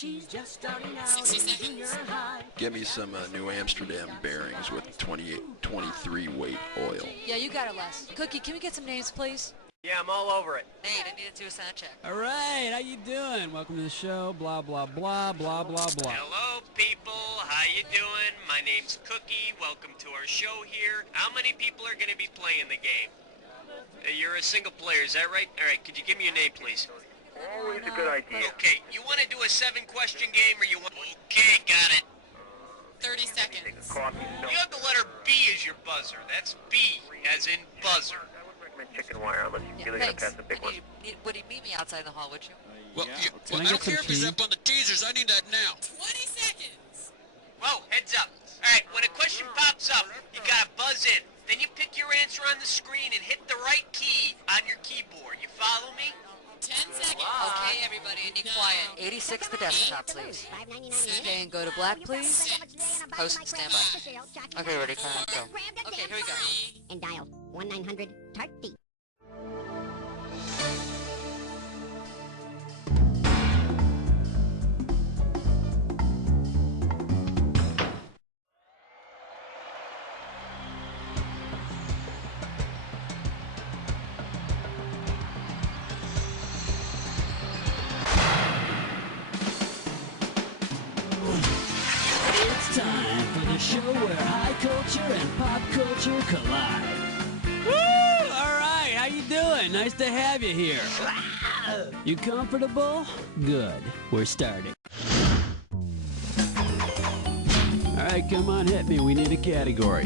She's just starting out 60 in seconds. junior high. Get me some New Amsterdam bearings with 23 weight oil. Yeah, you got it, Les. Cookie, can we get some names, please? Yeah, I'm all over it. Nate, I need to do a sound check. All right, how you doing? Welcome to the show. Blah, blah, blah, blah, blah, blah. Hello, people. How you doing? My name's Cookie. Welcome to our show here. How many people are going to be playing the game? You're a single player, is that right? All right, could you give me your name, please? Always a good idea. Okay, you want to do a 7-question game or you want... Okay, got it. 30 seconds. You have the letter B as your buzzer. That's B, as in buzzer. I would recommend chicken wire unless you really got to pass the big one. Would he meet me outside in the hall, would you? Well, Can I I get don't care some if he's tea? up on the teasers. I need that now. 20 seconds. Whoa, heads up. All right, when a question pops up, you got to buzz in. Then you pick your answer on the screen and hit the right key on your keyboard. You follow me? 10 seconds. Okay, everybody, and be quiet. 86 the desktop, please. Okay, and go to black, please. Host and standby. Okay, ready, time, go. Okay, here we go. And dial 1-900-TART-D. It's time for the show where high culture and pop culture collide. Woo! All right, how you doing? Nice to have you here. You comfortable? Good. We're starting. All right, come on, hit me. We need a category.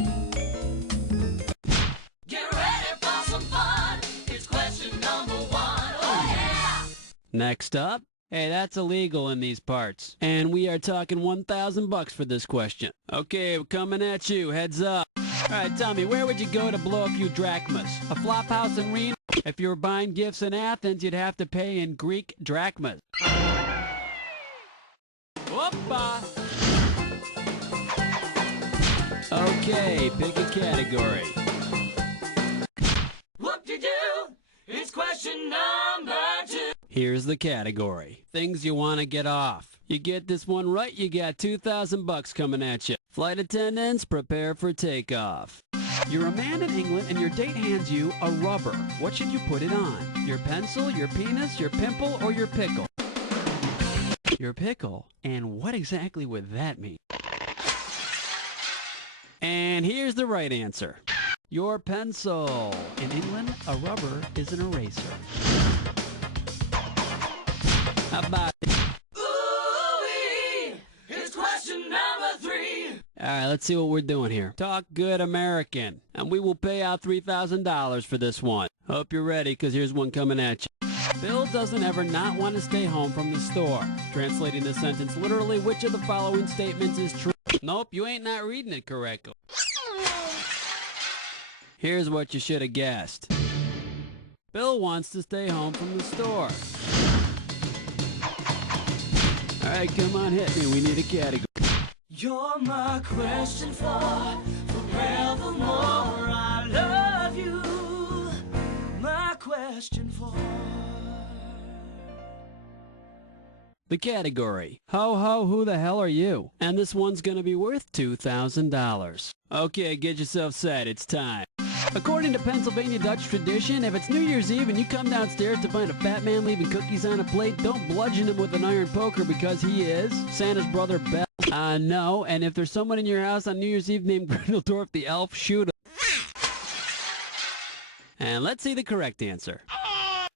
Get ready for some fun. It's question number 1. Oh, yeah. Next up. Hey, that's illegal in these parts. And we are talking $1,000 for this question. Okay, we're coming at you. Heads up. All right, tell me, where would you go to blow a few drachmas? A flop house in Reno? If you were buying gifts in Athens, you'd have to pay in Greek drachmas. Whoopa! Okay, pick a category. Whoop-de-doo. It's question number 2. Here's the category. Things you want to get off. You get this one right, you got $2,000 coming at you. Flight attendants, prepare for takeoff. You're a man in England and your date hands you a rubber. What should you put it on? Your pencil, your penis, your pimple, or your pickle? Your pickle? And what exactly would that mean? And here's the right answer. Your pencil. In England, a rubber is an eraser. How about it? Ooh-wee. It's question number 3. All right, let's see what we're doing here. Talk good American. And we will pay out $3,000 for this one. Hope you're ready, because here's one coming at you. Bill doesn't ever not want to stay home from the store. Translating the sentence literally, which of the following statements is true? Nope, you ain't not reading it correctly. Here's what you should have guessed. Bill wants to stay home from the store. All right, come on, hit me. We need a category. You're my question for forevermore. I love you. My question for... The category. Ho ho, who the hell are you? And this one's gonna be worth $2,000. Okay, get yourself set. It's time. According to Pennsylvania Dutch tradition, if it's New Year's Eve and you come downstairs to find a fat man leaving cookies on a plate, don't bludgeon him with an iron poker because he is Santa's brother Bell. No, and if there's someone in your house on New Year's Eve named Grindledorf the elf, shoot him. And let's see the correct answer.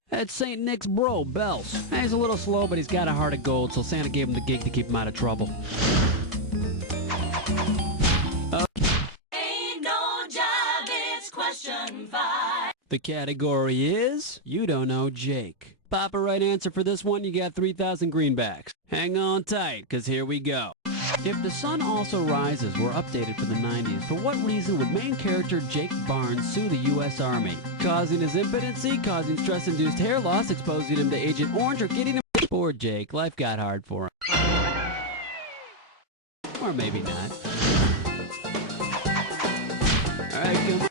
That's St. Nick's bro, Bells. He's a little slow, but he's got a heart of gold, so Santa gave him the gig to keep him out of trouble. Ain't no job, it's question 5. The category is, you don't know Jake. Pop a right answer for this one, you got 3,000 greenbacks. Hang on tight, because here we go. If The Sun Also Rises were updated for the 90s, for what reason would main character Jake Barnes sue the U.S. Army? Causing his impotency, causing stress-induced hair loss, exposing him to Agent Orange, or getting him... Poor Jake, life got hard for him. Or maybe not. All right, come on.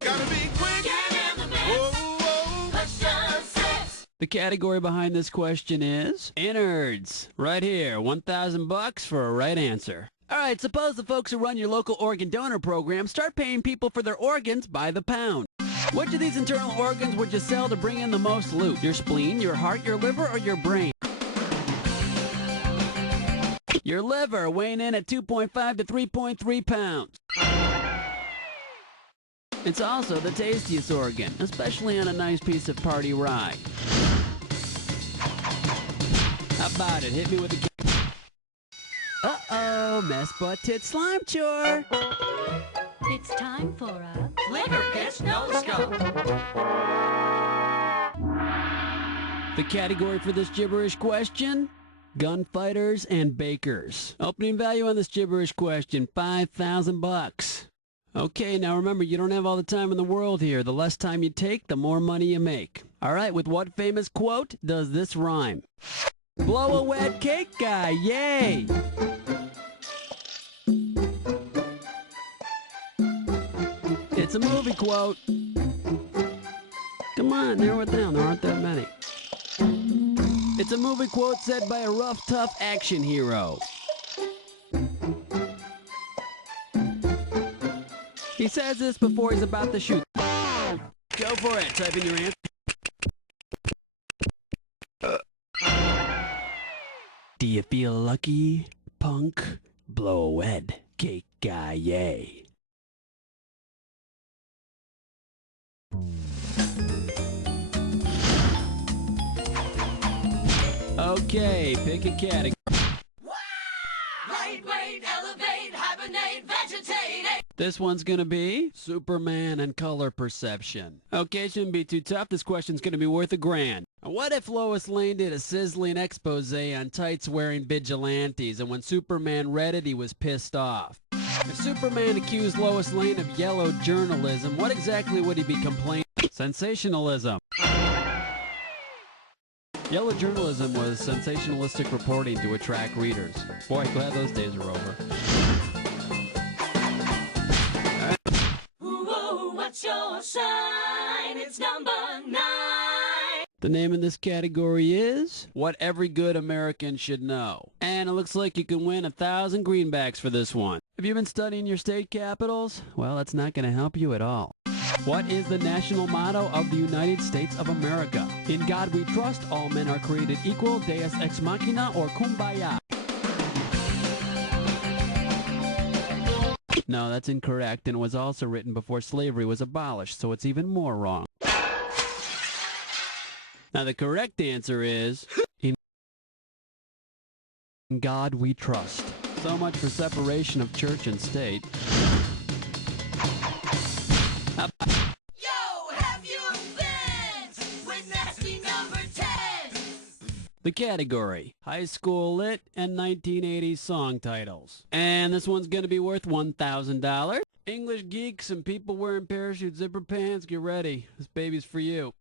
Gotta be quick. Get in the mix. Whoa, whoa. Question 6. The category behind this question is innards. Right here, $1,000 for a right answer. All right, suppose the folks who run your local organ donor program start paying people for their organs by the pound. Which of these internal organs would you sell to bring in the most loot? Your spleen, your heart, your liver, or your brain? Your liver, weighing in at 2.5 to 3.3 pounds. It's also the tastiest organ, especially on a nice piece of party rye. How about it? Hit me with a... Uh-oh, mess butt tit slime chore. It's time for a Flicker Pitch No Scope. The category for this gibberish question? Gunfighters and bakers. Opening value on this gibberish question, $5,000. Okay, now remember, you don't have all the time in the world here. The less time you take, the more money you make. All right, with what famous quote does this rhyme? Blow a wet cake guy, yay! It's a movie quote. Come on, narrow it down. There aren't that many. It's a movie quote said by a rough, tough action hero. He says this before he's about to shoot. Go for it. Type in your answer. Do you feel lucky, punk? Blow a wet cake guy, yay. Okay, pick a category. lightweight, elevate, hibernate, vegetate. This one's gonna be Superman and color perception. Okay, shouldn't be too tough. This question's gonna be worth $1,000. What if Lois Lane did a sizzling expose on tights-wearing vigilantes, and when Superman read it, he was pissed off? If Superman accused Lois Lane of yellow journalism, what exactly would he be complaining? Sensationalism. Yellow journalism was sensationalistic reporting to attract readers. Boy, glad those days are over. Ooh, what's your sign? It's number 9. The name of this category is What Every Good American Should Know. And it looks like you can win 1,000 greenbacks for this one. Have you been studying your state capitals? Well, that's not going to help you at all. What is the national motto of the United States of America? In God we trust, all men are created equal, Deus ex machina, or kumbaya. No, that's incorrect, and was also written before slavery was abolished, so it's even more wrong. Now the correct answer is, in God we trust. So much for separation of church and state. Yo, have your fans with nasty number 10. The category, high school lit and 1980s song titles. And this one's going to be worth $1,000. English geeks and people wearing parachute zipper pants, get ready. This baby's for you.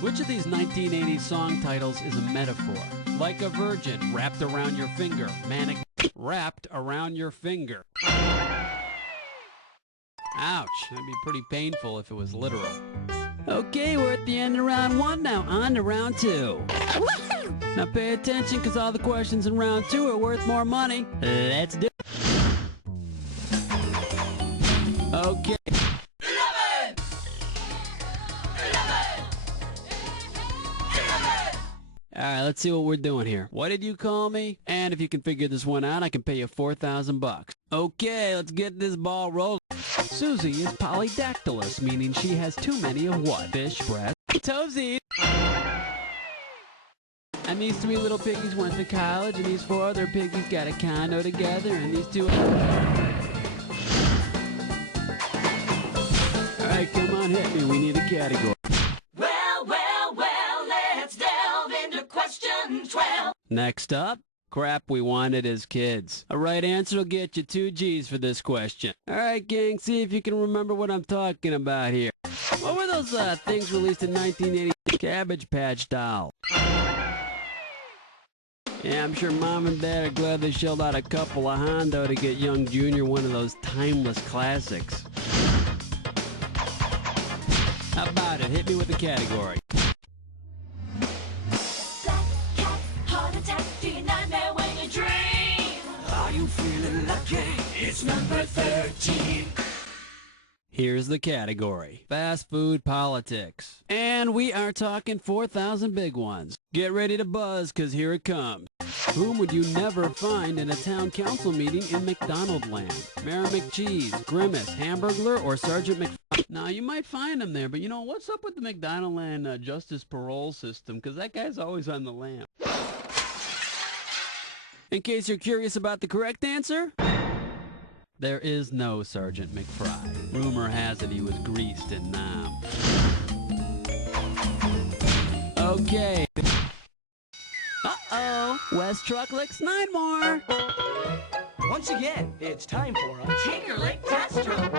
Which of these 1980s song titles is a metaphor? Like a virgin, wrapped around your finger. Manic, wrapped around your finger. Ouch, that'd be pretty painful if it was literal. Okay, we're at the end of round 1 now, on to round 2. Now pay attention, because all the questions in round 2 are worth more money. Let's do it. Okay. 11. Alright, let's see what we're doing here. What did you call me? And if you can figure this one out, I can pay you $4,000. Okay, let's get this ball rolling. Susie is polydactylous, meaning she has too many of what? Fish, breast, toesies. And these 3 little piggies went to college, and these 4 other piggies got a condo together, and these 2... Alright, come on, hit me. We need a category. Well, let's delve into question 12. Next up, crap we wanted as kids. A right answer will get you 2 G's for this question. Alright, gang, see if you can remember what I'm talking about here. What were those things released in 1980? Cabbage Patch Doll. Yeah, I'm sure Mom and Dad are glad they shelled out a couple of Hondo to get young Junior one of those timeless classics. How about it? Hit me with the category. number 13. Here's the category. Fast food politics. And we are talking 4,000 big ones. Get ready to buzz, cause here it comes. Whom would you never find in a town council meeting in McDonald land? Mayor McCheese, Grimace, Hamburglar, or Sergeant Mc... Now, you might find him there, but you know, what's up with the McDonald land justice parole system? Cause that guy's always on the lam. In case you're curious about the correct answer, there is no Sergeant McFry. Rumor has it he was greased in Nam. Okay. Uh-oh. West Truck licks 9 more. Once again, it's time for a Tinkerlick Test Run.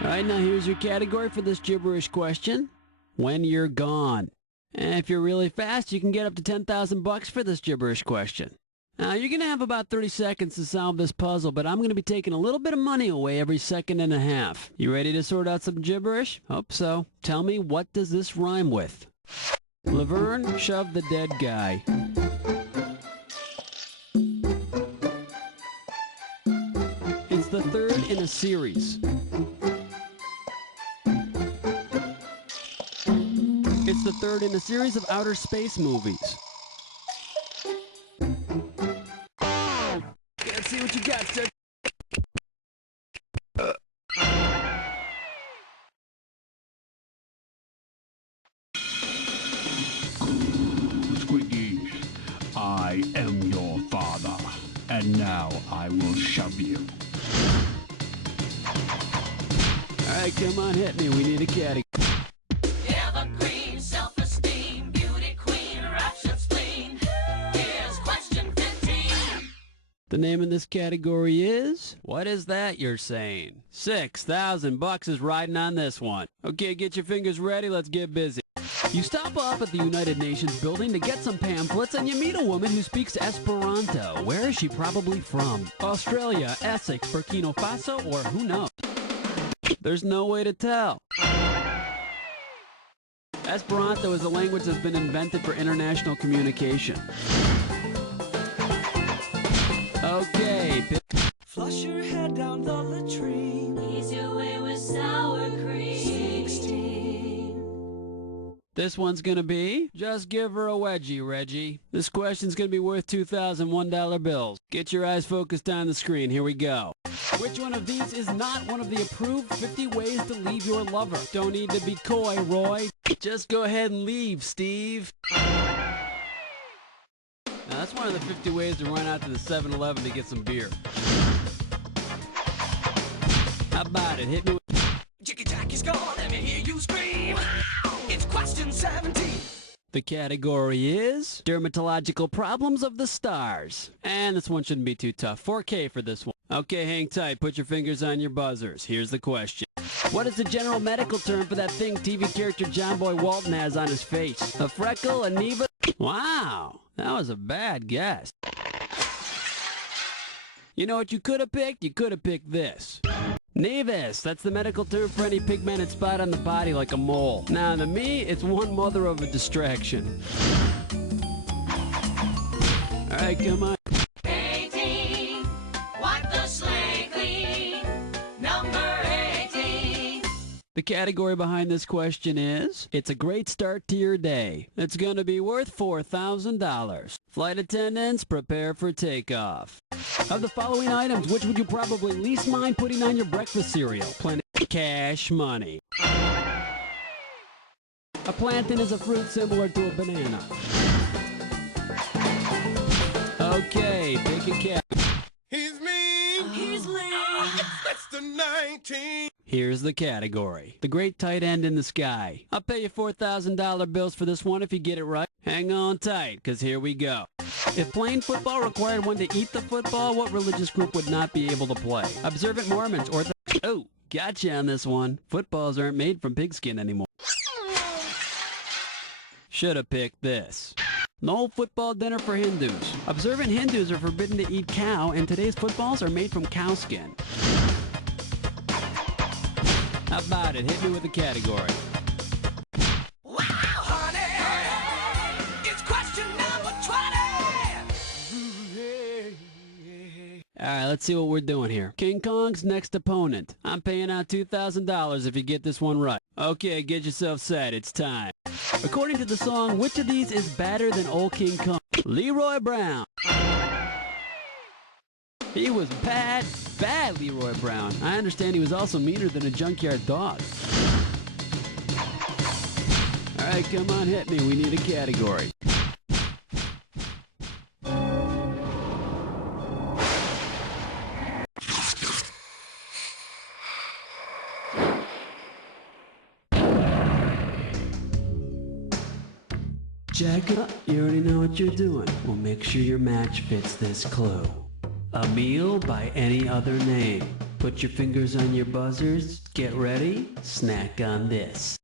All right, now here's your category for this gibberish question. When you're gone. And if you're really fast, you can get up to 10,000 bucks for this gibberish question. Now, you're going to have about 30 seconds to solve this puzzle, but I'm going to be taking a little bit of money away every second and a half. You ready to sort out some gibberish? Hope so. Tell me, what does this rhyme with? Laverne, shove the dead guy. It's the third in a series. It's the third in a series of outer space movies. Let's see what you got, sir. Squiggy, I am your father, and now I will shove you. All right, come on, hit me. We need a category. Evergreen, self-esteem, beauty queen, rapture spleen. Here's question 15. The name of this category is... What is that you're saying? 6,000 bucks is riding on this one. Okay, get your fingers ready. Let's get busy. You stop off at the United Nations building to get some pamphlets, and you meet a woman who speaks Esperanto. Where is she probably from? Australia, Essex, Burkina Faso, or who knows? There's no way to tell. Esperanto is a language that's been invented for international communication. Okay. Flush your head down the latrine. Ease your way with sour cream. 16. This one's gonna be, just give her a wedgie, Reggie. This question's gonna be worth $2,001 bills. Get your eyes focused on the screen. Here we go. Which one of these is not one of the approved 50 ways to leave your lover? Don't need to be coy, Roy. Just go ahead and leave, Steve. Now, that's one of the 50 ways to run out to the 7-Eleven to get some beer. How about it? Hit me with... Jiggy Jacky's gone, let me hear you scream. It's question 17. The category is dermatological problems of the stars. And this one shouldn't be too tough. 4K for this one. Okay, hang tight. Put your fingers on your buzzers. Here's the question. What is the general medical term for that thing TV character John Boy Walton has on his face? A freckle, a neva? Wow, that was a bad guess. You know what you could have picked? You could have picked this. Nevus, that's the medical term for any pigmented spot on the body like a mole. Now, to me, it's one mother of a distraction. All right, come on. 18. Wipe the slate clean. Number 18. The category behind this question is, it's a great start to your day. It's going to be worth $4,000. Flight attendants, prepare for takeoff. Of the following items, which would you probably least mind putting on your breakfast cereal? Planet cash money. A plantain is a fruit similar to a banana. Okay, pick a cat. He's mean. He's lame. That's the 19. Here's the category. The great tight end in the sky. I'll pay you $4,000 bills for this one if you get it right. Hang on tight, because here we go. If playing football required one to eat the football, what religious group would not be able to play? Observant Mormons or the... Oh, gotcha on this one. Footballs aren't made from pigskin anymore. Should have picked this. No football dinner for Hindus. Observant Hindus are forbidden to eat cow, and today's footballs are made from cow skin. How about it? Hit me with a category. Wow, honey, it's question number 20. Alright, let's see what we're doing here. King Kong's next opponent. I'm paying out $2,000 if you get this one right. Okay, get yourself set. It's time. According to the song, which of these is badder than old King Kong? Leroy Brown. He was bad Leroy Brown. I understand he was also meaner than a junkyard dog. Alright, come on, hit me. We need a category. Jack up, you already know what you're doing. Well, make sure your match fits this clue. A meal by any other name. Put your fingers on your buzzers, get ready, snack on this.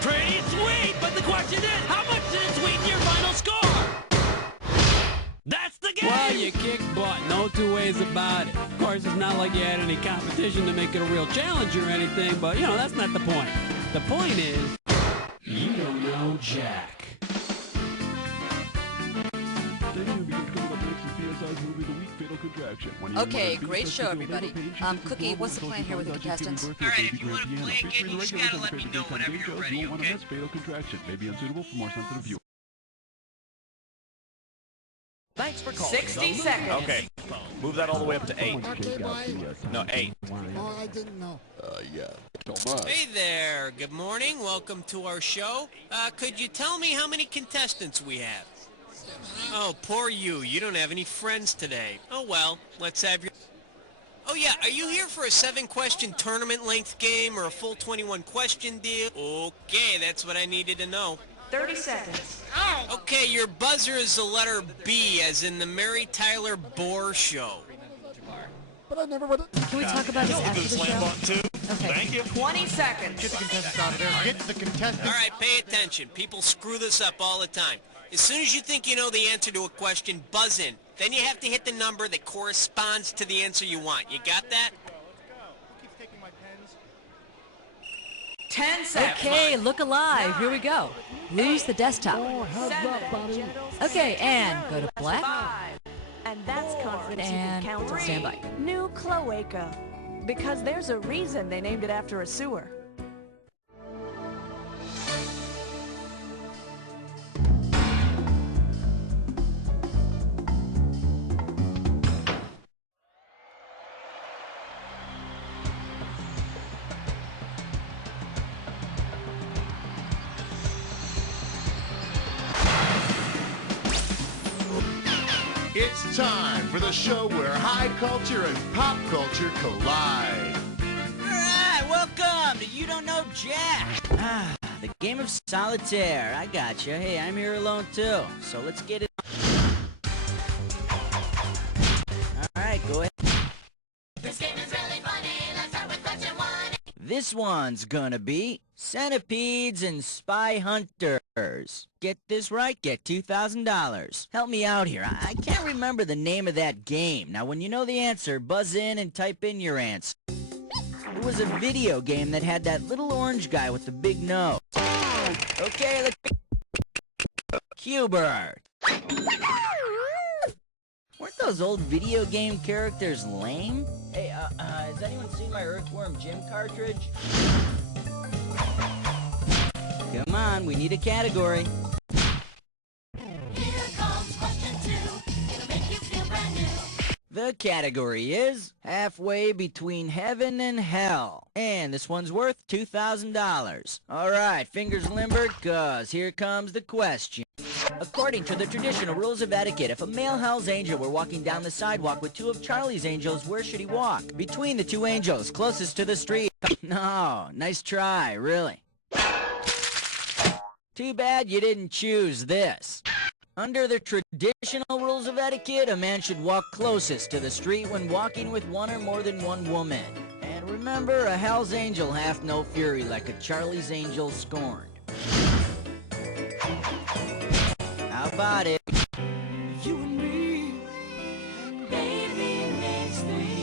Pretty sweet, but the question is, how much did it sweeten your final score? That's the game! Well, you kick butt, no two ways about it. Of course, it's not like you had any competition to make it a real challenge or anything, but, you know, that's not the point. The point is, you don't know Jack. Okay, great show, everybody. Cookie, what's the plan here with the contestants? Alright, if you want to play again, you just gotta let me know whenever you're ready, okay? Thanks for calling. 60 seconds. Okay, move that all the way up to 8. No, 8. Oh, I didn't know. Yeah. Don't mind. Hey there, good morning, welcome to our show. Could you tell me how many contestants we have? Oh, poor you, you don't have any friends today. Oh well, let's have your... Oh yeah, are you here for a 7-question tournament-length game or a full 21-question deal? Okay, that's what I needed to know. 30 seconds. Okay, your buzzer is the letter B, as in the Mary Tyler Bohr Show. But I never would. Can we talk about this after the show? Okay. Thank you. 20 seconds. Get the contestants out of there. Get the contestants. All right, pay attention. People screw this up all the time. As soon as you think you know the answer to a question, buzz in. Then you have to hit the number that corresponds to the answer you want. You got that? 10 seconds. Okay, look alive. Here we go. Lose the desktop. Okay, and go to black. 5. And that's confidence you can And count on. stand by. New cloaca. Because there's a reason they named it after a sewer. It's time for the show where high culture and pop culture collide. Alright, welcome to You Don't Know Jack. The game of solitaire. I gotcha. Hey, I'm here alone too. So let's get it. Alright, go ahead. This game is really funny. Let's start with question 1. This one's gonna be Centipedes and Spy Hunters. Get this right, get $2,000. Help me out here. I can't remember the name of that game. Now, when you know the answer, buzz in and type in your answer. It was a video game that had that little orange guy with the big nose. Okay, let's... Q-Bert. Weren't those old video game characters lame? Hey, has anyone seen my Earthworm Jim cartridge? Come on, we need a category. Here comes question 2. It'll make you feel brand new. The category is halfway between heaven and hell. And this one's worth $2,000. Alright, fingers limbered, cause here comes the question. According to the traditional rules of etiquette, if a male Hell's Angel were walking down the sidewalk with two of Charlie's Angels, where should he walk? Between the two angels, closest to the street. No, nice try, really. Too bad you didn't choose this. Under the traditional rules of etiquette, a man should walk closest to the street when walking with one or more than one woman. And remember, a Hell's Angel hath no fury like a Charlie's Angel scorned. How about it? You and me, baby makes three.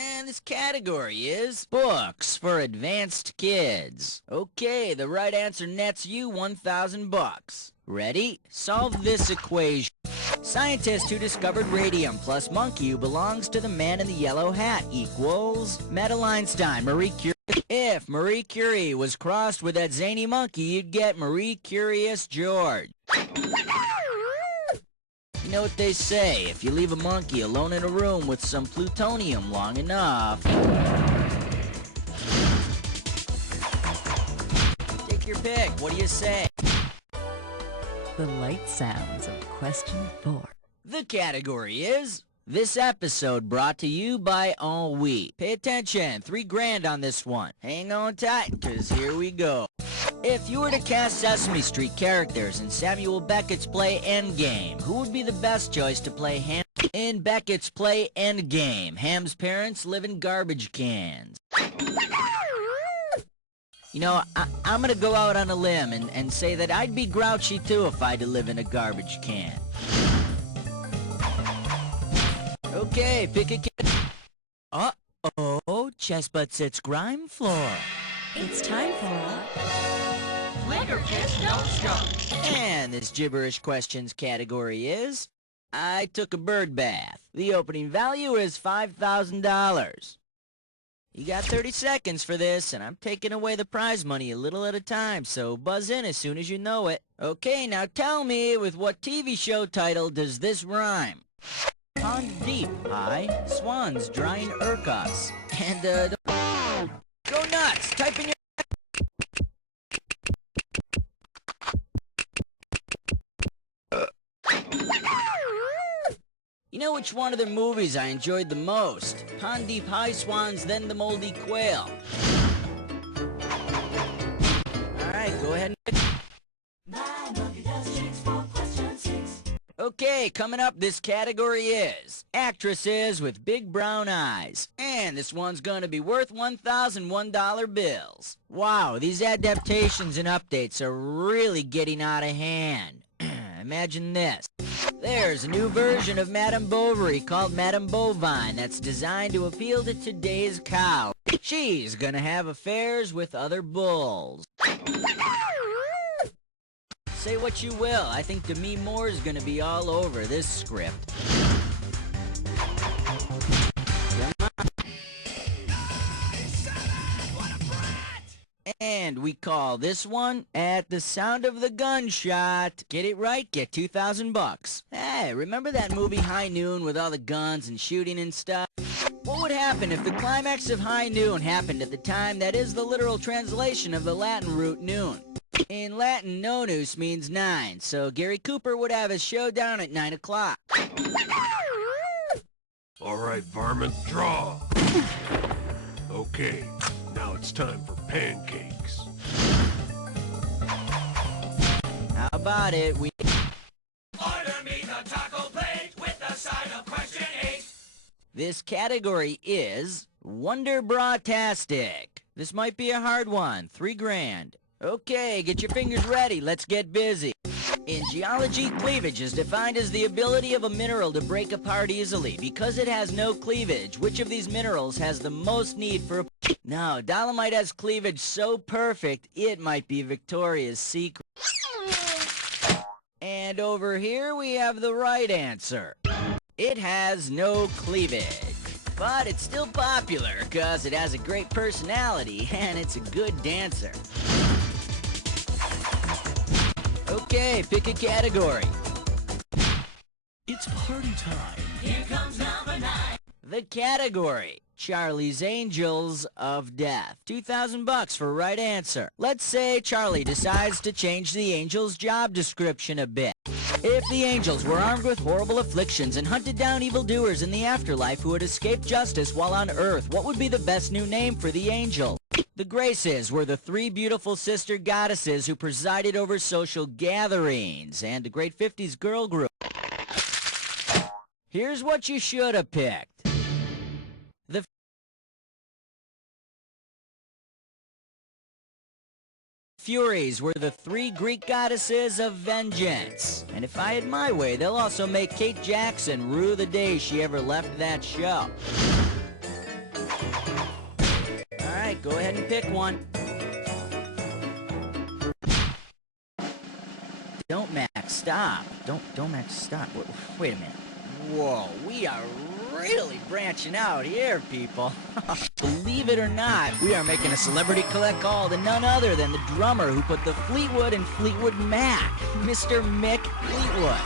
And this category is books for advanced kids. Okay, the right answer nets you $1,000. Ready? Solve this equation. Scientist who discovered radium plus monkey who belongs to the man in the yellow hat equals Metal Einstein, Marie Curie. If Marie Curie was crossed with that zany monkey, you'd get Marie Curious George. You know what they say, if you leave a monkey alone in a room with some plutonium long enough... Take your pick, what do you say? The light sounds of question 4. The category is... This episode brought to you by Ennui. Pay attention, $3,000 on this one. Hang on tight, cause here we go. If you were to cast Sesame Street characters in Samuel Beckett's play Endgame, who would be the best choice to play Ham? In Beckett's play Endgame, Ham's parents live in garbage cans. You know, I'm gonna go out on a limb and say that I'd be grouchy too if I had to live in a garbage can. Okay, pick a kid. Uh-oh, Chestbutt sits grime floor. It's time for Flicker Kiss Don't Stop. And this gibberish questions category is... I took a bird bath. The opening value is $5,000. You got 30 seconds for this, and I'm taking away the prize money a little at a time, so buzz in as soon as you know it. Okay, now tell me, with what TV show title does this rhyme? Pond deep, high, swans drying Urkos. And, go nuts! Type in your... You know which one of their movies I enjoyed the most? Pond Deep High Swans, then the Moldy Quail. Alright, go ahead and... Okay, coming up, this category is actresses with big brown eyes. And this one's gonna be worth $1,001 bills. Wow, these adaptations and updates are really getting out of hand. Imagine this. There's a new version of Madame Bovary called Madame Bovine that's designed to appeal to today's cow. She's gonna have affairs with other bulls. Say what you will, I think Demi Moore is gonna be all over this script. Come on. And we call this one At the Sound of the Gunshot. Get it right, get $2,000. Hey, remember that movie High Noon with all the guns and shooting and stuff? What would happen if the climax of High Noon happened at the time that is the literal translation of the Latin root noon? In Latin, nonus means 9, so Gary Cooper would have his showdown at 9 o'clock. All right, varmint, draw. Okay, now it's time for pancakes. How about it? We Order me the taco plate with the side of question 8. This category is Wonder Bra-tastic. This might be a hard one. $3,000. Okay, get your fingers ready. Let's get busy. In geology, cleavage is defined as the ability of a mineral to break apart easily. Because it has no cleavage, which of these minerals has the most need for a... No, dolomite has cleavage so perfect, it might be Victoria's Secret. And over here, we have the right answer. It has no cleavage. But it's still popular, because it has a great personality, and it's a good dancer. Okay, pick a category. It's party time. Here comes number 9. The category, Charlie's Angels of Death. $2,000 for right answer. Let's say Charlie decides to change the Angels' job description a bit. If the Angels were armed with horrible afflictions and hunted down evildoers in the afterlife who had escaped justice while on Earth, what would be the best new name for the Angels? The Graces were the three beautiful sister goddesses who presided over social gatherings and a great 50s girl group. Here's what you should have picked. The Furies were the three Greek goddesses of vengeance. And if I had my way, they'll also make Kate Jackson rue the day she ever left that show. Alright, go ahead and pick one. Don't Max, stop. Don't Max, stop. Wait a minute. Whoa, we are really branching out here, people. Believe it or not, we are making a celebrity collect call to none other than the drummer who put the Fleetwood in Fleetwood Mac, Mr. Mick Fleetwood.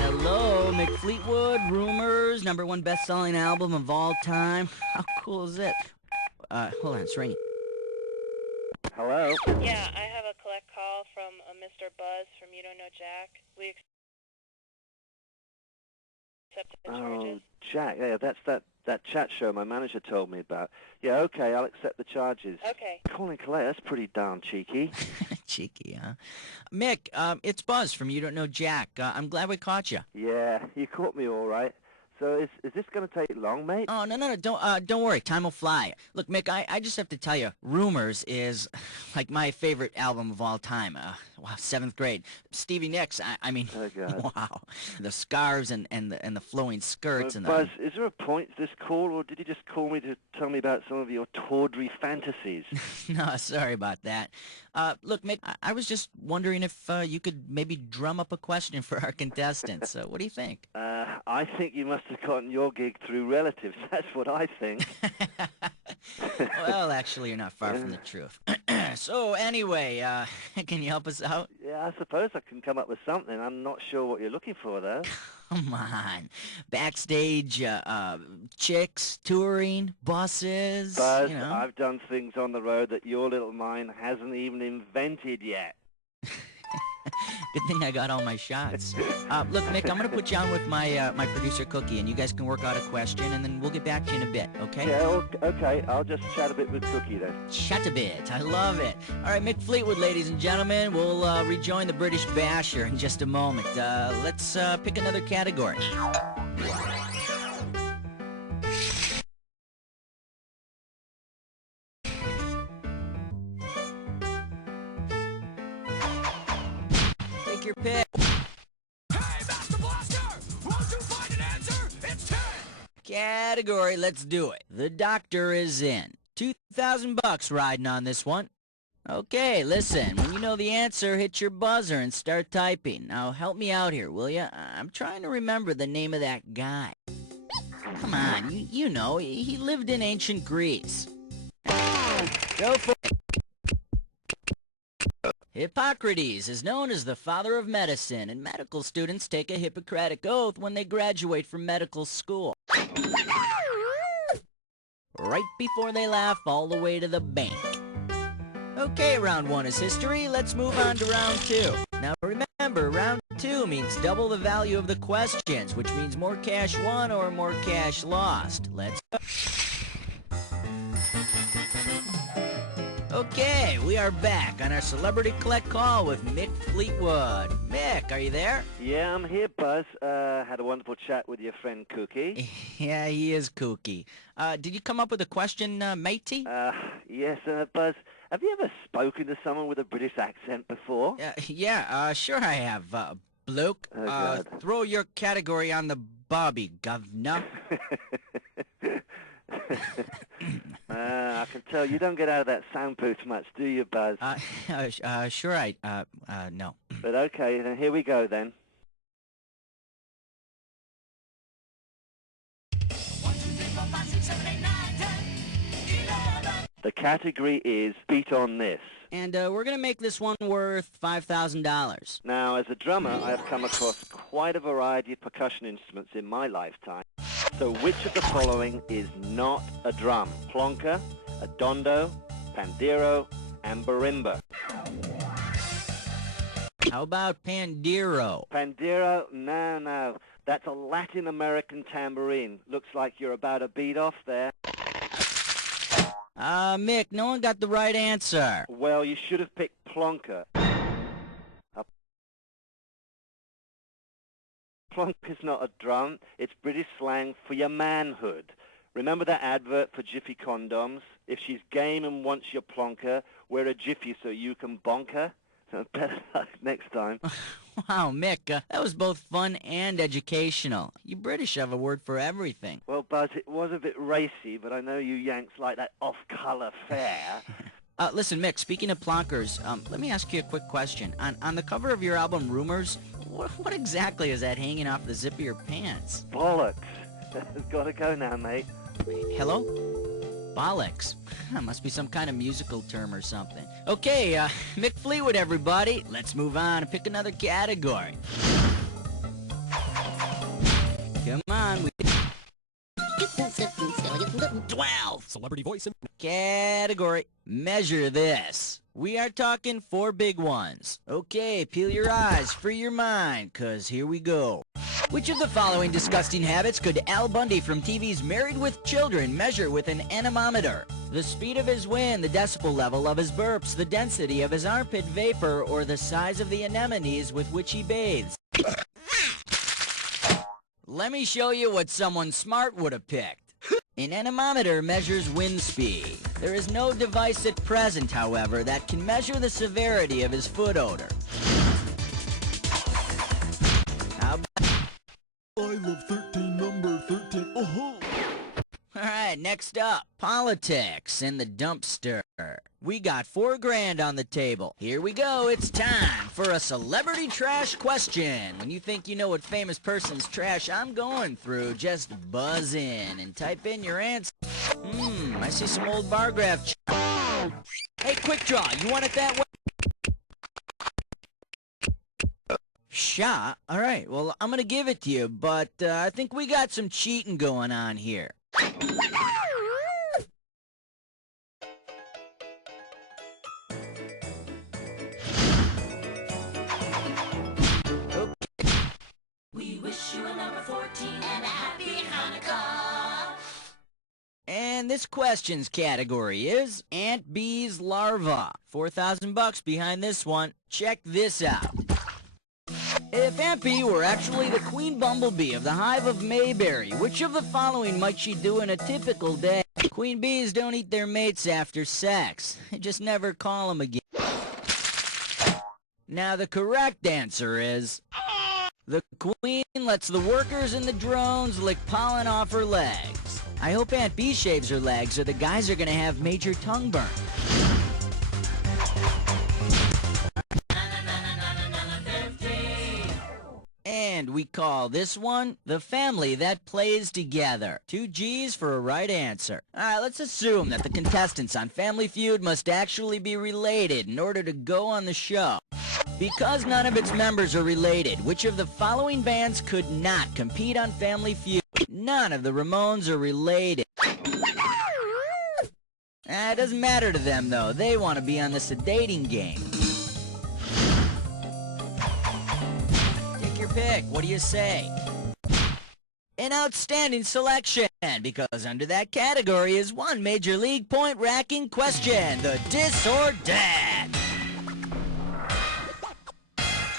Hello, Mick Fleetwood, Rumors, #1 best-selling album of all time. How cool is it? Hold on, it's ringing. Hello? Yeah, I have a collect call from Mr. Buzz from You Don't Know Jack. We accept the charges. Jack, yeah, that's that chat show my manager told me about. Yeah, okay, I'll accept the charges. Okay. Calling Calais, that's pretty darn cheeky. Cheeky, huh? Mick, it's Buzz from You Don't Know Jack. I'm glad we caught you. Yeah, you caught me all right. So is this going to take long, mate? Oh, no, don't worry. Time will fly. Look, Mick, I just have to tell you, Rumors is like my favorite album of all time. Wow, 7th grade. Stevie Nicks, I mean, oh, God. Wow. The scarves and the flowing skirts. and Buzz, is there a point to this call, or did you just call me to tell me about some of your tawdry fantasies? No, sorry about that. Look, Mick, I was just wondering if you could maybe drum up a question for our contestants. What do you think? I think you must have gotten your gig through relatives. That's what I think. Well, actually, you're not far from the truth. So, anyway, can you help us out? Yeah, I suppose I can come up with something. I'm not sure what you're looking for, though. Come on. Backstage, chicks, touring, buses. Buzz, you know. I've done things on the road that your little mind hasn't even invented yet. Good thing I got all my shots. Look, Mick, I'm going to put you on with my my producer, Cookie, and you guys can work out a question, and then we'll get back to you in a bit, okay? Yeah, okay. I'll just chat a bit with Cookie, then. Chat a bit. I love it. All right, Mick Fleetwood, ladies and gentlemen. We'll rejoin the British Basher in just a moment. Let's pick another category. Take your pick. Hey, Master Blaster! Won't you find an answer? It's 10! Category, let's do it. The doctor is in. $2,000 riding on this one. Okay, listen, when you know the answer, hit your buzzer and start typing. Now, help me out here, will ya? I'm trying to remember the name of that guy. Come on, you know, he lived in ancient Greece. Go for it. Hippocrates is known as the father of medicine, and medical students take a Hippocratic oath when they graduate from medical school. Right before they laugh all the way to the bank. Okay, round 1 is history. Let's move on to round 2. Now remember, round 2 means double the value of the questions, which means more cash won or more cash lost. Let's go. Okay, we are back on our Celebrity Collect Call with Mick Fleetwood. Mick, are you there? Yeah, I'm here, Buzz. Had a wonderful chat with your friend Cookie. Yeah, he is kooky. Did you come up with a question, matey? Yes, Buzz. Have you ever spoken to someone with a British accent before? Yeah, sure I have. Bloke, throw your category on the bobby, governor. I can tell you don't get out of that sound booth much, do you, Buzz? Sure no. But okay, then here we go, then. The category is Beat on This. And we're going to make this one worth $5,000. Now, as a drummer, I have come across quite a variety of percussion instruments in my lifetime. So which of the following is not a drum? Plonker, a dondo, pandero, and marimba. How about Pandero? Pandero? No. That's a Latin American tambourine. Looks like you're about a beat off there. Mick, no one got the right answer. Well, you should have picked plonker. Plonker's not a drum. It's British slang for your manhood. Remember that advert for Jiffy condoms? If she's game and wants your plonker, wear a Jiffy so you can bonk her. Better luck next time. Wow, Mick, that was both fun and educational. You British have a word for everything. Well, Buzz, it was a bit racy, but I know you Yanks like that off-color fare. Listen, Mick, speaking of plonkers, let me ask you a quick question. On the cover of your album, Rumors, what exactly is that hanging off the zip of your pants? Bollocks. Gotta go now, mate. Hello? Bollocks. Must be some kind of musical term or something. Okay, Mick Fleetwood, everybody. Let's move on and pick another category. Come on. 12. Celebrity voice and... Category. Measure this. We are talking 4 big ones. Okay, peel your eyes, free your mind, 'cause here we go. Which of the following disgusting habits could Al Bundy from TV's Married with Children measure with an anemometer? The speed of his wind, the decibel level of his burps, the density of his armpit vapor, or the size of the anemones with which he bathes? Let me show you what someone smart would have picked. An anemometer measures wind speed. There is no device at present, however, that can measure the severity of his foot odor. How about... I love 13, number 13. Oh-ho! Alright, next up, politics in the dumpster. We got $4,000 on the table. Here we go, it's time for a celebrity trash question. When you think you know what famous person's trash I'm going through, just buzz in and type in your answer. I see some old bar graph. Hey, quick draw, you want it that way? Shot? Alright, well, I'm gonna give it to you, but I think we got some cheating going on here. We wish you a number 14 and a happy Hanukkah. And this question's category is Ant Bee's Larva. $4,000 behind this one. Check this out. If Aunt Bee were actually the queen bumblebee of the hive of Mayberry, which of the following might she do in a typical day? Queen bees don't eat their mates after sex. They just never call them again. Now the correct answer is... the queen lets the workers and the drones lick pollen off her legs. I hope Aunt Bee shaves her legs or the guys are gonna have major tongue burn. And we call this one The Family That Plays Together. 2 G's for a right answer. Alright, let's assume that the contestants on Family Feud must actually be related in order to go on the show. Because none of its members are related, which of the following bands could not compete on Family Feud? None of the Ramones are related. It doesn't matter to them, though. They want to be on this dating game. Take your pick. What do you say? An outstanding selection, because under that category is one major league point-racking question, the Dis or Dat.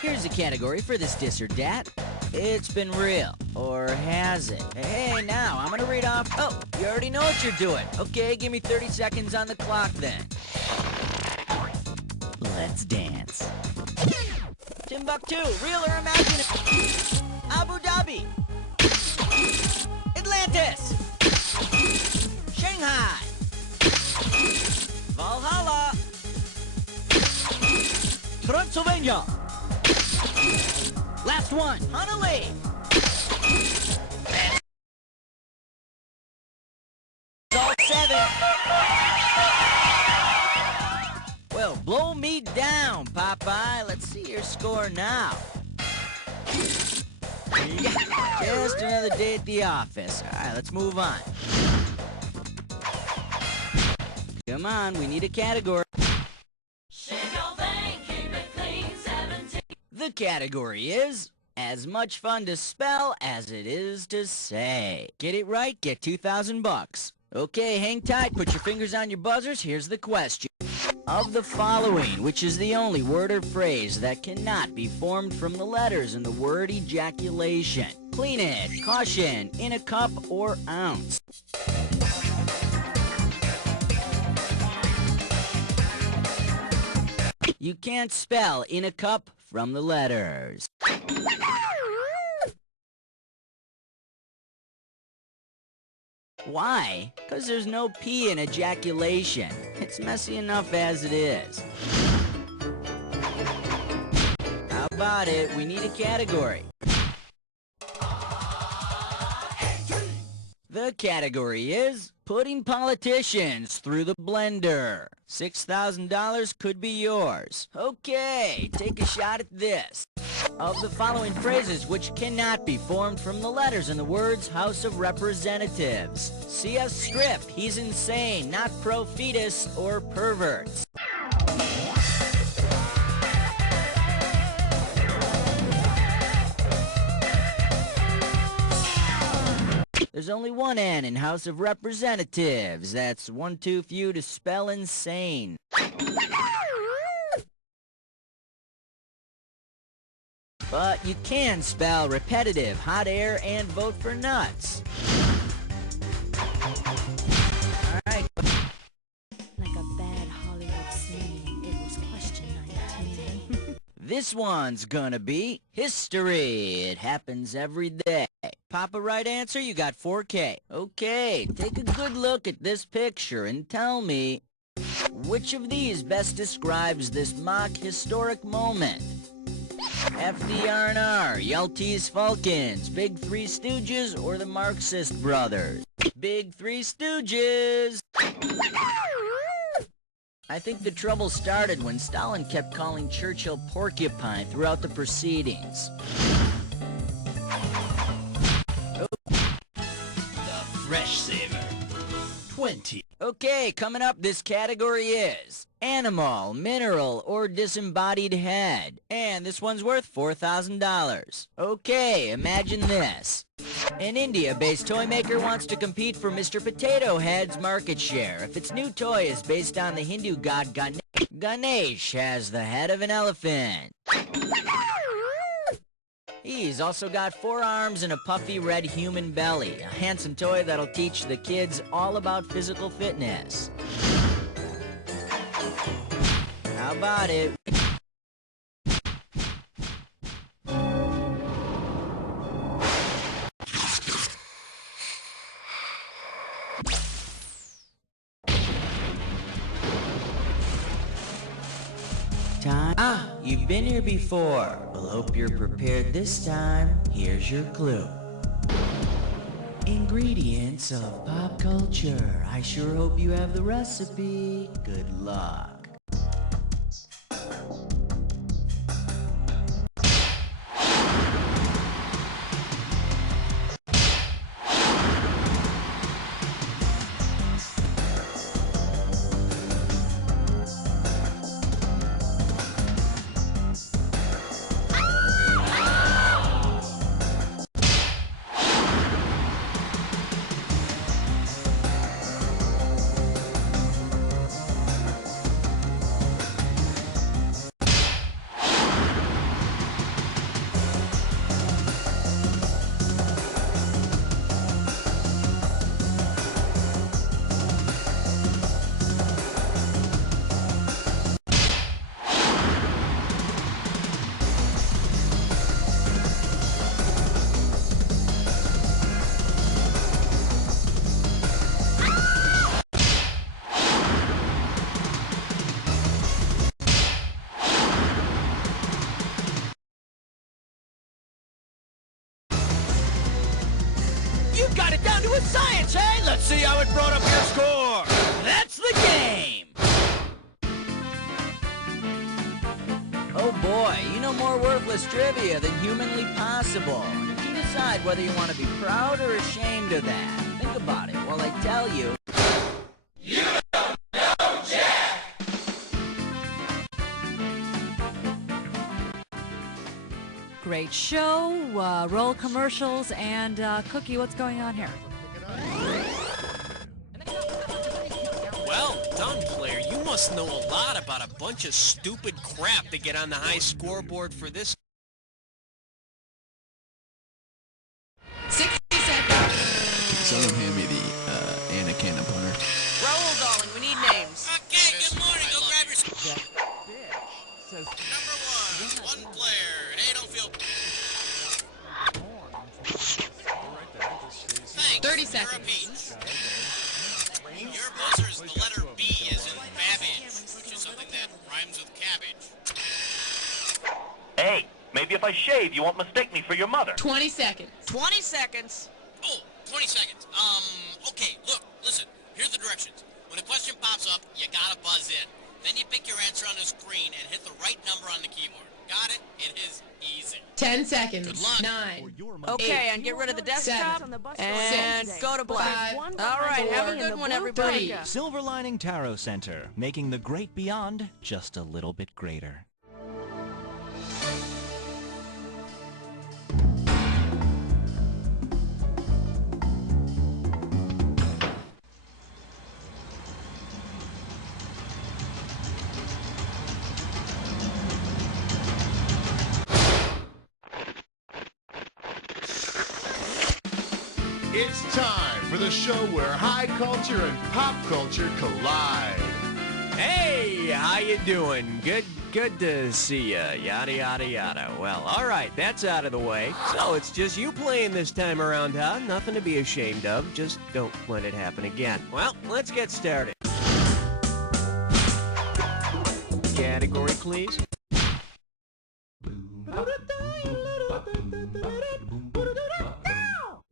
Here's a category for this Dis or Dat. It's been real, or has it? Hey, now, I'm gonna read off... Oh, you already know what you're doing. Okay, give me 30 seconds on the clock then. Let's dance. Timbuktu, real or imaginary? Abu Dhabi. Atlantis. Shanghai. Valhalla. Transylvania. Last one, Honolulu. All 7. Well, blow me down, Popeye. Let's see your score now. Just another day at the office. All right, let's move on. Come on, we need a category. The category is as much fun to spell as it is to say. Get it right, get 2,000 bucks. Okay, hang tight, put your fingers on your buzzers. Here's the question. Of the following, which is the only word or phrase that cannot be formed from the letters in the word ejaculation? Clean it, caution, in a cup or ounce. You can't spell in a cup from the letters. Why? Because there's no P in ejaculation. It's messy enough as it is. How about it? We need a category. The category is putting politicians through the blender. $6,000 could be yours. Okay, take a shot at this. Of the following phrases which cannot be formed from the letters in the words House of Representatives. See us strip, he's insane, not pro-fetus or perverts. There's only one N in House of Representatives. That's one too few to spell insane. But you can spell repetitive, hot air, and vote for nuts. Alright. Like a bad Hollywood scene, it was question 19. This one's gonna be history. It happens every day. Pop a right answer, you got 4K. Okay, take a good look at this picture and tell me which of these best describes this mock historic moment. FDR&R, Yelties Falcons, Big Three Stooges, or the Marxist Brothers? Big Three Stooges! I think the trouble started when Stalin kept calling Churchill porcupine throughout the proceedings. Fresh Saver. 20. Okay, coming up, this category is animal, mineral, or disembodied head. And this one's worth $4,000. Okay, imagine this. An India-based toy maker wants to compete for Mr. Potato Head's market share. If its new toy is based on the Hindu god Ganesh has the head of an elephant. He's also got 4 arms and a puffy red human belly. A handsome toy that'll teach the kids all about physical fitness. How about it? Time. Ah, you've been here before. Well, hope you're prepared this time. Here's your clue. Ingredients of pop culture. I sure hope you have the recipe. Good luck. You got it down to a science, eh? Let's see how it brought up your score. That's the game. Oh boy, you know more worthless trivia than humanly possible. You decide whether you want to be proud or ashamed of that. Think about it while I tell you. You don't know Jack! Great show, roll commercials, and Cookie, what's going on here? Well done, player. You must know a lot about a bunch of stupid crap to get on the high scoreboard for this. 60 seconds. Someone hand me the Anna Cannon punter. Raoul, darling, we need names. Okay, good morning. Go grab your... Number one player. Hey, don't feel... Thanks. 30 seconds. Your buzzer's the letter B as in Babbage, which is something that rhymes with cabbage. Hey, maybe if I shave, you won't mistake me for your mother. 20 seconds. 20 seconds. Oh, 20 seconds. Okay, look, listen. Here's the directions. When a question pops up, you gotta buzz in. Then you pick your answer on the screen and hit the right number on the keyboard. Got it? It is easy. 10 seconds. Good luck. 9. Okay, and get rid of the desktop, 7, and go to black. 5, All right, have a good one, everybody. 3. Silver Lining Tarot Center, making the great beyond just a little bit greater. It's time for the show where high culture and pop culture collide. Hey, how you doing? Good to see ya. Yada, yada, yada. Well, all right, that's out of the way. So it's just you playing this time around, huh? Nothing to be ashamed of. Just don't let it happen again. Well, let's get started. Category, please.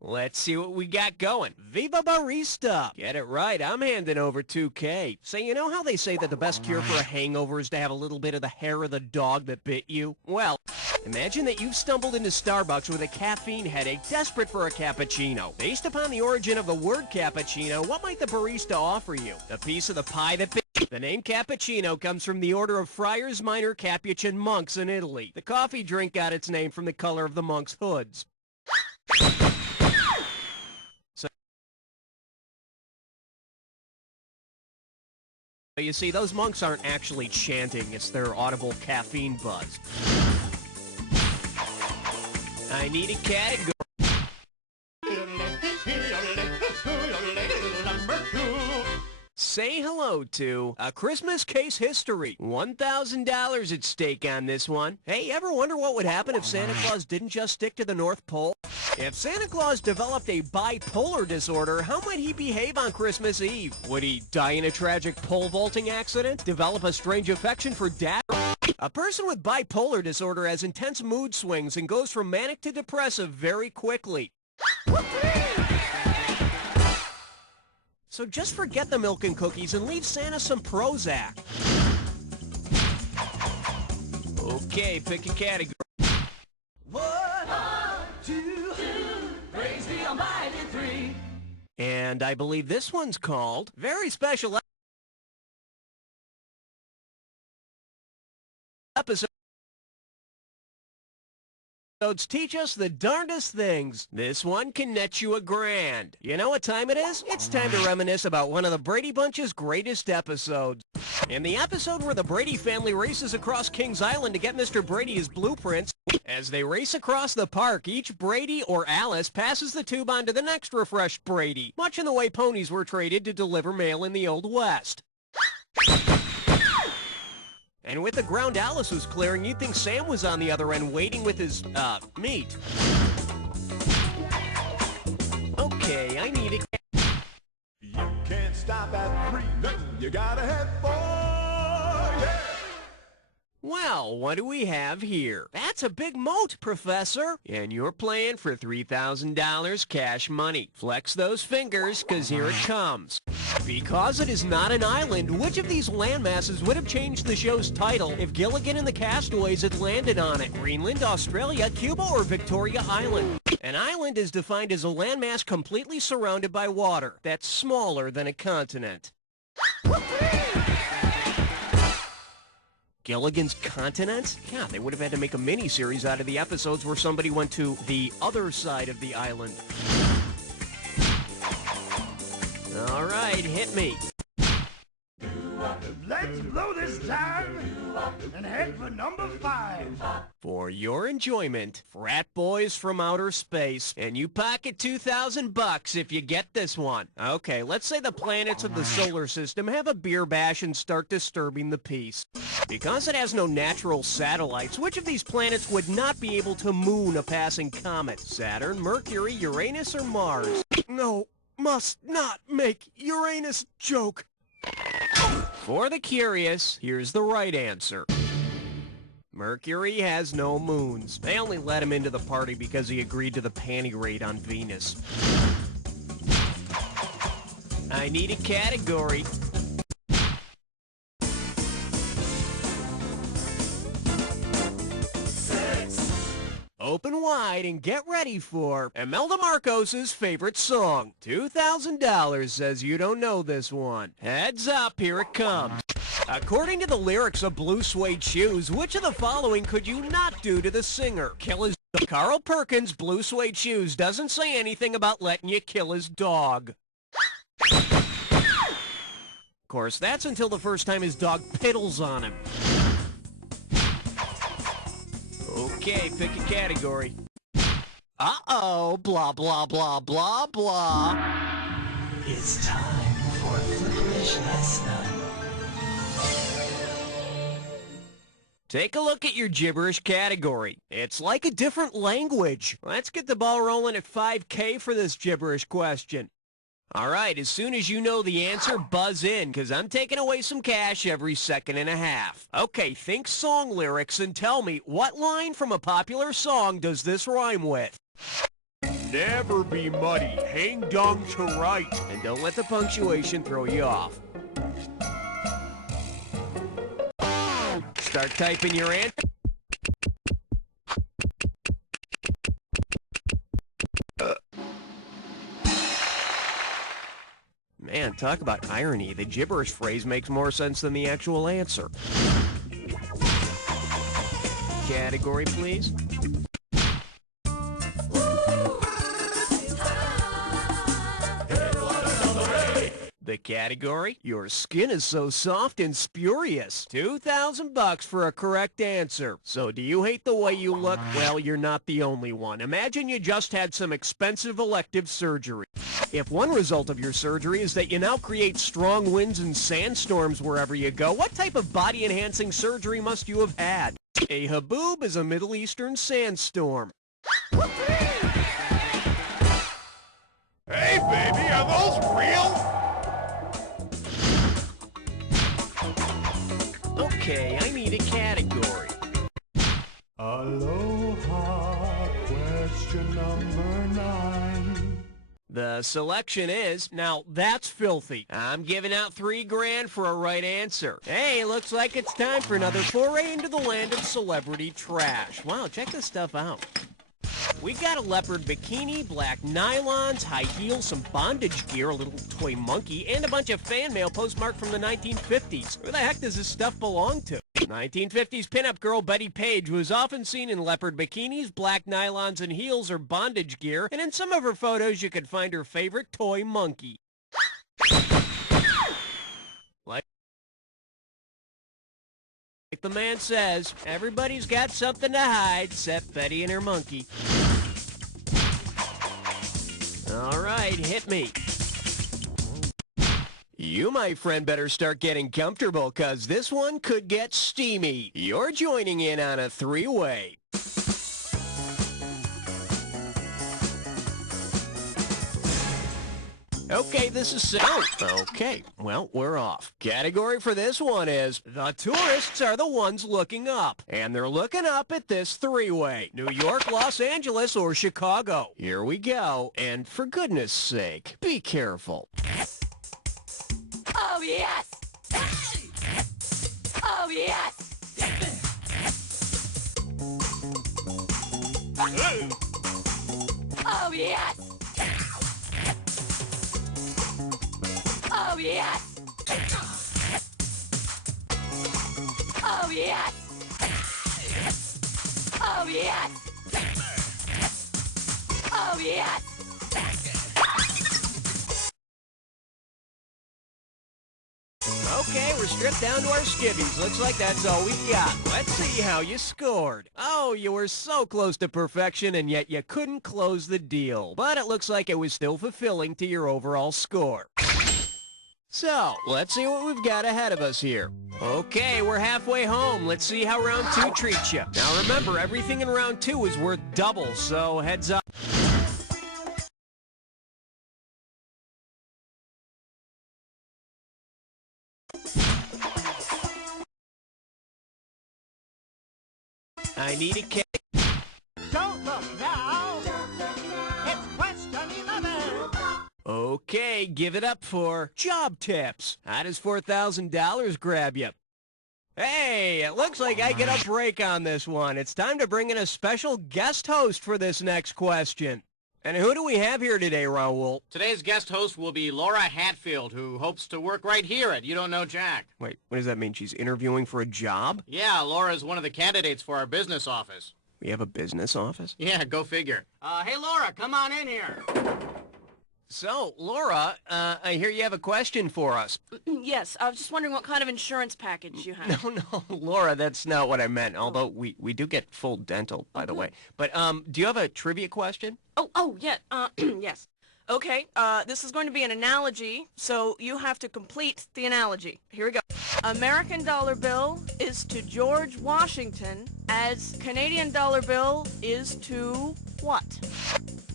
Let's see what we got going. Viva Barista! Get it right, I'm handing over 2K. Say, you know how they say that the best cure for a hangover is to have a little bit of the hair of the dog that bit you? Well, imagine that you've stumbled into Starbucks with a caffeine headache, desperate for a cappuccino. Based upon the origin of the word cappuccino, what might the barista offer you? A piece of the pie that bit you? The name cappuccino comes from the order of Friars Minor Capuchin monks in Italy. The coffee drink got its name from the color of the monks' hoods. You see, those monks aren't actually chanting, it's their audible caffeine buzz. I need a category. Say hello to a Christmas case history. $1,000 at stake on this one. Hey, ever wonder what would happen if Santa Claus didn't just stick to the North Pole? If Santa Claus developed a bipolar disorder, how might he behave on Christmas Eve? Would he die in a tragic pole vaulting accident? Develop a strange affection for dad? A person with bipolar disorder has intense mood swings and goes from manic to depressive very quickly. So just forget the milk and cookies and leave Santa some Prozac. Okay, pick a category. 1, 2, praise the Almighty 3. And I believe this one's called Very Special Episode. Teach us the darndest things. This one can net you $1,000. You know what time it is? It's time to reminisce about one of the Brady Bunch's greatest episodes. In the episode where the Brady family races across Kings Island to get Mr. Brady his blueprints, as they race across the park, each Brady or Alice passes the tube on to the next refreshed Brady, much in the way ponies were traded to deliver mail in the Old West. And with the ground Alice was clearing, you'd think Sam was on the other end waiting with his, meat. Okay, I need it. You can't stop at 3, no, you gotta have 4, yeah! Well, what do we have here? That's a big moat, Professor. And you're playing for $3,000 cash money. Flex those fingers, because here it comes. Because it is not an island, which of these landmasses would have changed the show's title if Gilligan and the Castaways had landed on it? Greenland, Australia, Cuba, or Victoria Island? An island is defined as a landmass completely surrounded by water that's smaller than a continent. Gilligan's Continent? Yeah, they would have had to make a mini-series out of the episodes where somebody went to the other side of the island. All right, hit me. Let's blow this time and head for number 5. For your enjoyment, frat boys from outer space, and you pocket $2,000 if you get this one. Okay, let's say the planets of the solar system have a beer bash and start disturbing the peace. Because it has no natural satellites, which of these planets would not be able to moon a passing comet? Saturn, Mercury, Uranus, or Mars? No, must not make Uranus joke. For the curious, here's the right answer. Mercury has no moons. They only let him into the party because he agreed to the panty raid on Venus. I need a category. Open wide and get ready for Imelda Marcos's favorite song. $2,000 says you don't know this one. Heads up, here it comes. According to the lyrics of Blue Suede Shoes, which of the following could you not do to the singer? Kill his dog. Carl Perkins' Blue Suede Shoes doesn't say anything about letting you kill his dog. Of course, that's until the first time his dog piddles on him. Okay, pick a category. Uh-oh, blah, blah, blah, blah, blah. It's time for Flickerish Lesson. Take a look at your gibberish category. It's like a different language. Let's get the ball rolling at 5K for this gibberish question. All right, as soon as you know the answer, buzz in, because I'm taking away some cash every second and a half. Okay, think song lyrics and tell me, what line from a popular song does this rhyme with? Never be muddy, hang dung to right. And don't let the punctuation throw you off. Start typing your answer. Man, talk about irony. The gibberish phrase makes more sense than the actual answer. Category, please. The category, your skin is so soft and spurious. $2,000 for a correct answer. So do you hate the way you look? Well, you're not the only one. Imagine you just had some expensive elective surgery. If one result of your surgery is that you now create strong winds and sandstorms wherever you go, what type of body-enhancing surgery must you have had? A haboob is a Middle Eastern sandstorm. Hey, baby, are those real? Okay, I need a category. Aloha, question number 9. The selection is, now that's filthy. I'm giving out $3,000 for a right answer. Hey, looks like it's time for another foray into the land of celebrity trash. Wow, check this stuff out. We got a leopard bikini, black nylons, high heels, some bondage gear, a little toy monkey, and a bunch of fan mail postmarked from the 1950s. Where the heck does this stuff belong to? 1950s pinup girl Betty Page was often seen in leopard bikinis, black nylons and heels or bondage gear, and in some of her photos you could find her favorite toy monkey. Like the man says, everybody's got something to hide except Betty and her monkey. All right, hit me. You, my friend, better start getting comfortable, because this one could get steamy. You're joining in on a three-way. Okay, this is... Oh, okay. Well, we're off. Category for this one is, the tourists are the ones looking up. And they're looking up at this three-way. New York, Los Angeles, or Chicago. Here we go. And for goodness sake, be careful. Oh, yes! Oh, yes! Oh, yes! Oh, yes! Oh, yes! Oh, yes! Oh, yes! Okay, we're stripped down to our skivvies. Looks like that's all we got. Let's see how you scored. Oh, you were so close to perfection, and yet you couldn't close the deal. But it looks like it was still fulfilling to your overall score. So, let's see what we've got ahead of us here. Okay, we're halfway home. Let's see how round 2 treats you. Now remember, everything in round 2 is worth double, so heads up. I need a cake. Don't look now! It's question 11! Okay, give it up for job tips. How does $4,000 grab you? Hey, it looks like I get a break on this one. It's time to bring in a special guest host for this next question. And who do we have here today, Raoul? Today's guest host will be Laura Hatfield, who hopes to work right here at You Don't Know Jack. Wait, what does that mean? She's interviewing for a job? Yeah, Laura is one of the candidates for our business office. We have a business office? Yeah, go figure. Hey, Laura, come on in here. So, Laura, I hear you have a question for us. Yes, I was just wondering what kind of insurance package you have. No, Laura, that's not what I meant, although we do get full dental, by the way. But, do you have a trivia question? Yeah, yes. Okay, this is going to be an analogy, so you have to complete the analogy. Here we go. American dollar bill is to George Washington as Canadian dollar bill is to what?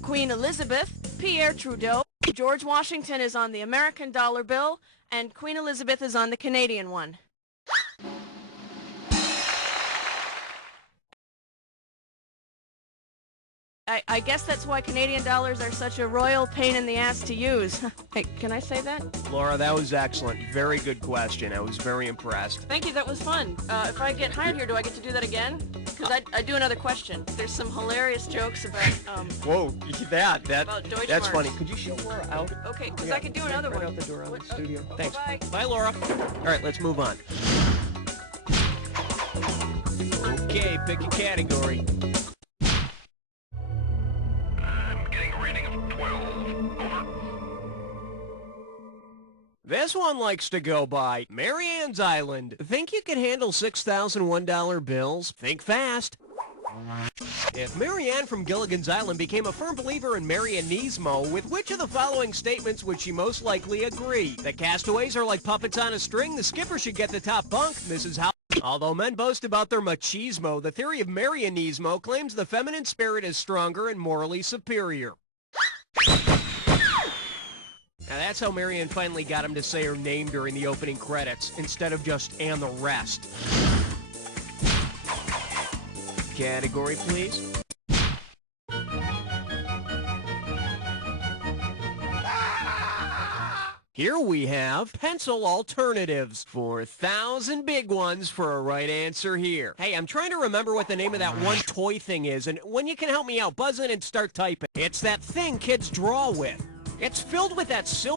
Queen Elizabeth, Pierre Trudeau. George Washington is on the American dollar bill, and Queen Elizabeth is on the Canadian one. I guess that's why Canadian dollars are such a royal pain in the ass to use. Hey, can I say that? Laura, that was excellent. Very good question. I was very impressed. Thank you, that was fun. If I get hired here, do I get to do that again? Because I do another question. There's some hilarious jokes about, Whoa, about Deutschmarks. that's funny. Could you show Laura out? Okay, because I can do another right one. out the door out of the studio. Thanks. Bye. Bye, Laura. All right, let's move on. Okay, pick a category. This one likes to go by Marianne's Island. Think you can handle $6,001 bills? Think fast. If Marianne from Gilligan's Island became a firm believer in Marianismo, with which of the following statements would she most likely agree? The castaways are like puppets on a string, the skipper should get the top bunk, this is how... Although men boast about their machismo, the theory of Marianismo claims the feminine spirit is stronger and morally superior. Now that's how Marianne finally got him to say her name during the opening credits, instead of just "and the rest." Category, please. Here we have pencil alternatives. 4,000 big ones for a right answer here. Hey, I'm trying to remember what the name of that one toy thing is, and when you can help me out, buzz in and start typing. It's that thing kids draw with. It's filled with that silver...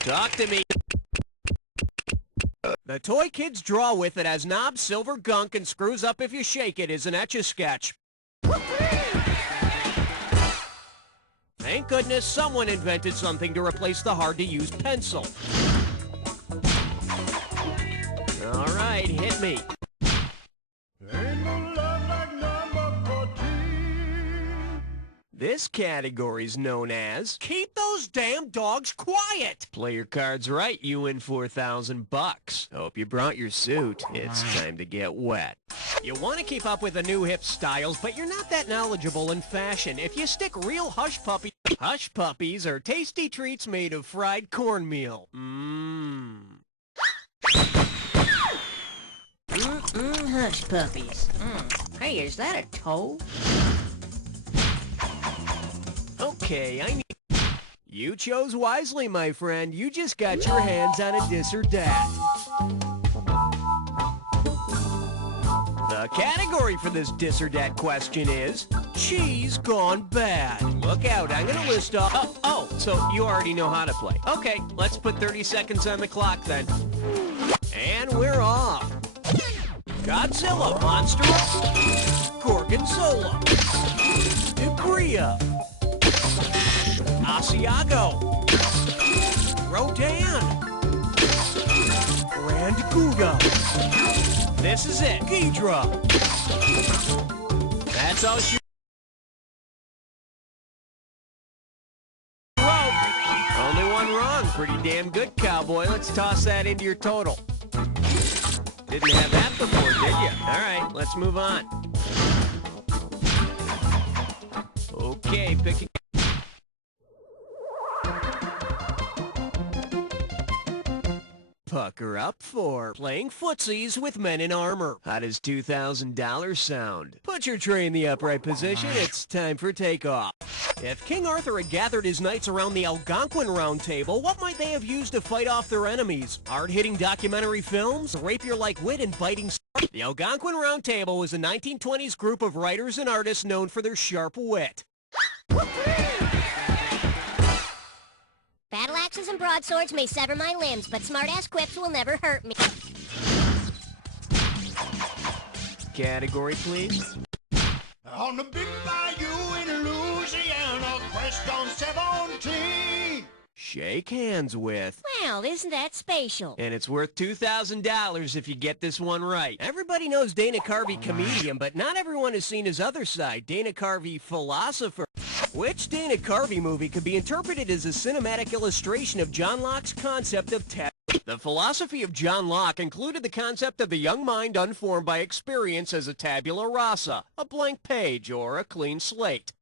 Talk to me. The toy kids draw with that has knobs, silver gunk, and screws up if you shake it is an Etch-a-Sketch. Thank goodness someone invented something to replace the hard-to-use pencil. All right, hit me. This category's known as Keep Those Damn Dogs Quiet. Play your cards right, you win $4,000 bucks. Hope you brought your suit. It's time to get wet. You want to keep up with the new hip styles, but you're not that knowledgeable in fashion. If you stick real hush puppies are tasty treats made of fried cornmeal. Hush puppies. Hey, is that a toe? Okay, I need... You chose wisely, my friend. You just got your hands on a dis or dat. The category for this dis or dat question is cheese gone bad. Look out, I'm gonna list off... Oh, so you already know how to play. Okay, let's put 30 seconds on the clock then. And we're off. Godzilla, Monster, Gorgonzola, Debria, Asiago, Rodan, Grand Gouda. This is it, Ghidra. That's all she wrote. Only one wrong. Pretty damn good, cowboy. Let's toss that into your total. Didn't have that before, did you? All right, let's move on. Okay, pick a... Pucker up for playing footsies with men in armor. How does $2,000 sound? Put your tray in the upright position. It's time for takeoff. If King Arthur had gathered his knights around the Algonquin Round Table, what might they have used to fight off their enemies? Hard-hitting documentary films? Rapier-like wit and biting... The Algonquin Round Table was a 1920s group of writers and artists known for their sharp wit. Battle axes and broadswords may sever my limbs, but smart-ass quips will never hurt me. Category, please. On the big bayou in Louisiana, quest on 17. Shake hands with. Well, isn't that spatial? And it's worth $2,000 if you get this one right. Everybody knows Dana Carvey, comedian, but not everyone has seen his other side, Dana Carvey, philosopher. Which Dana Carvey movie could be interpreted as a cinematic illustration of John Locke's concept of The philosophy of John Locke included the concept of the young mind unformed by experience as a tabula rasa, a blank page, or a clean slate.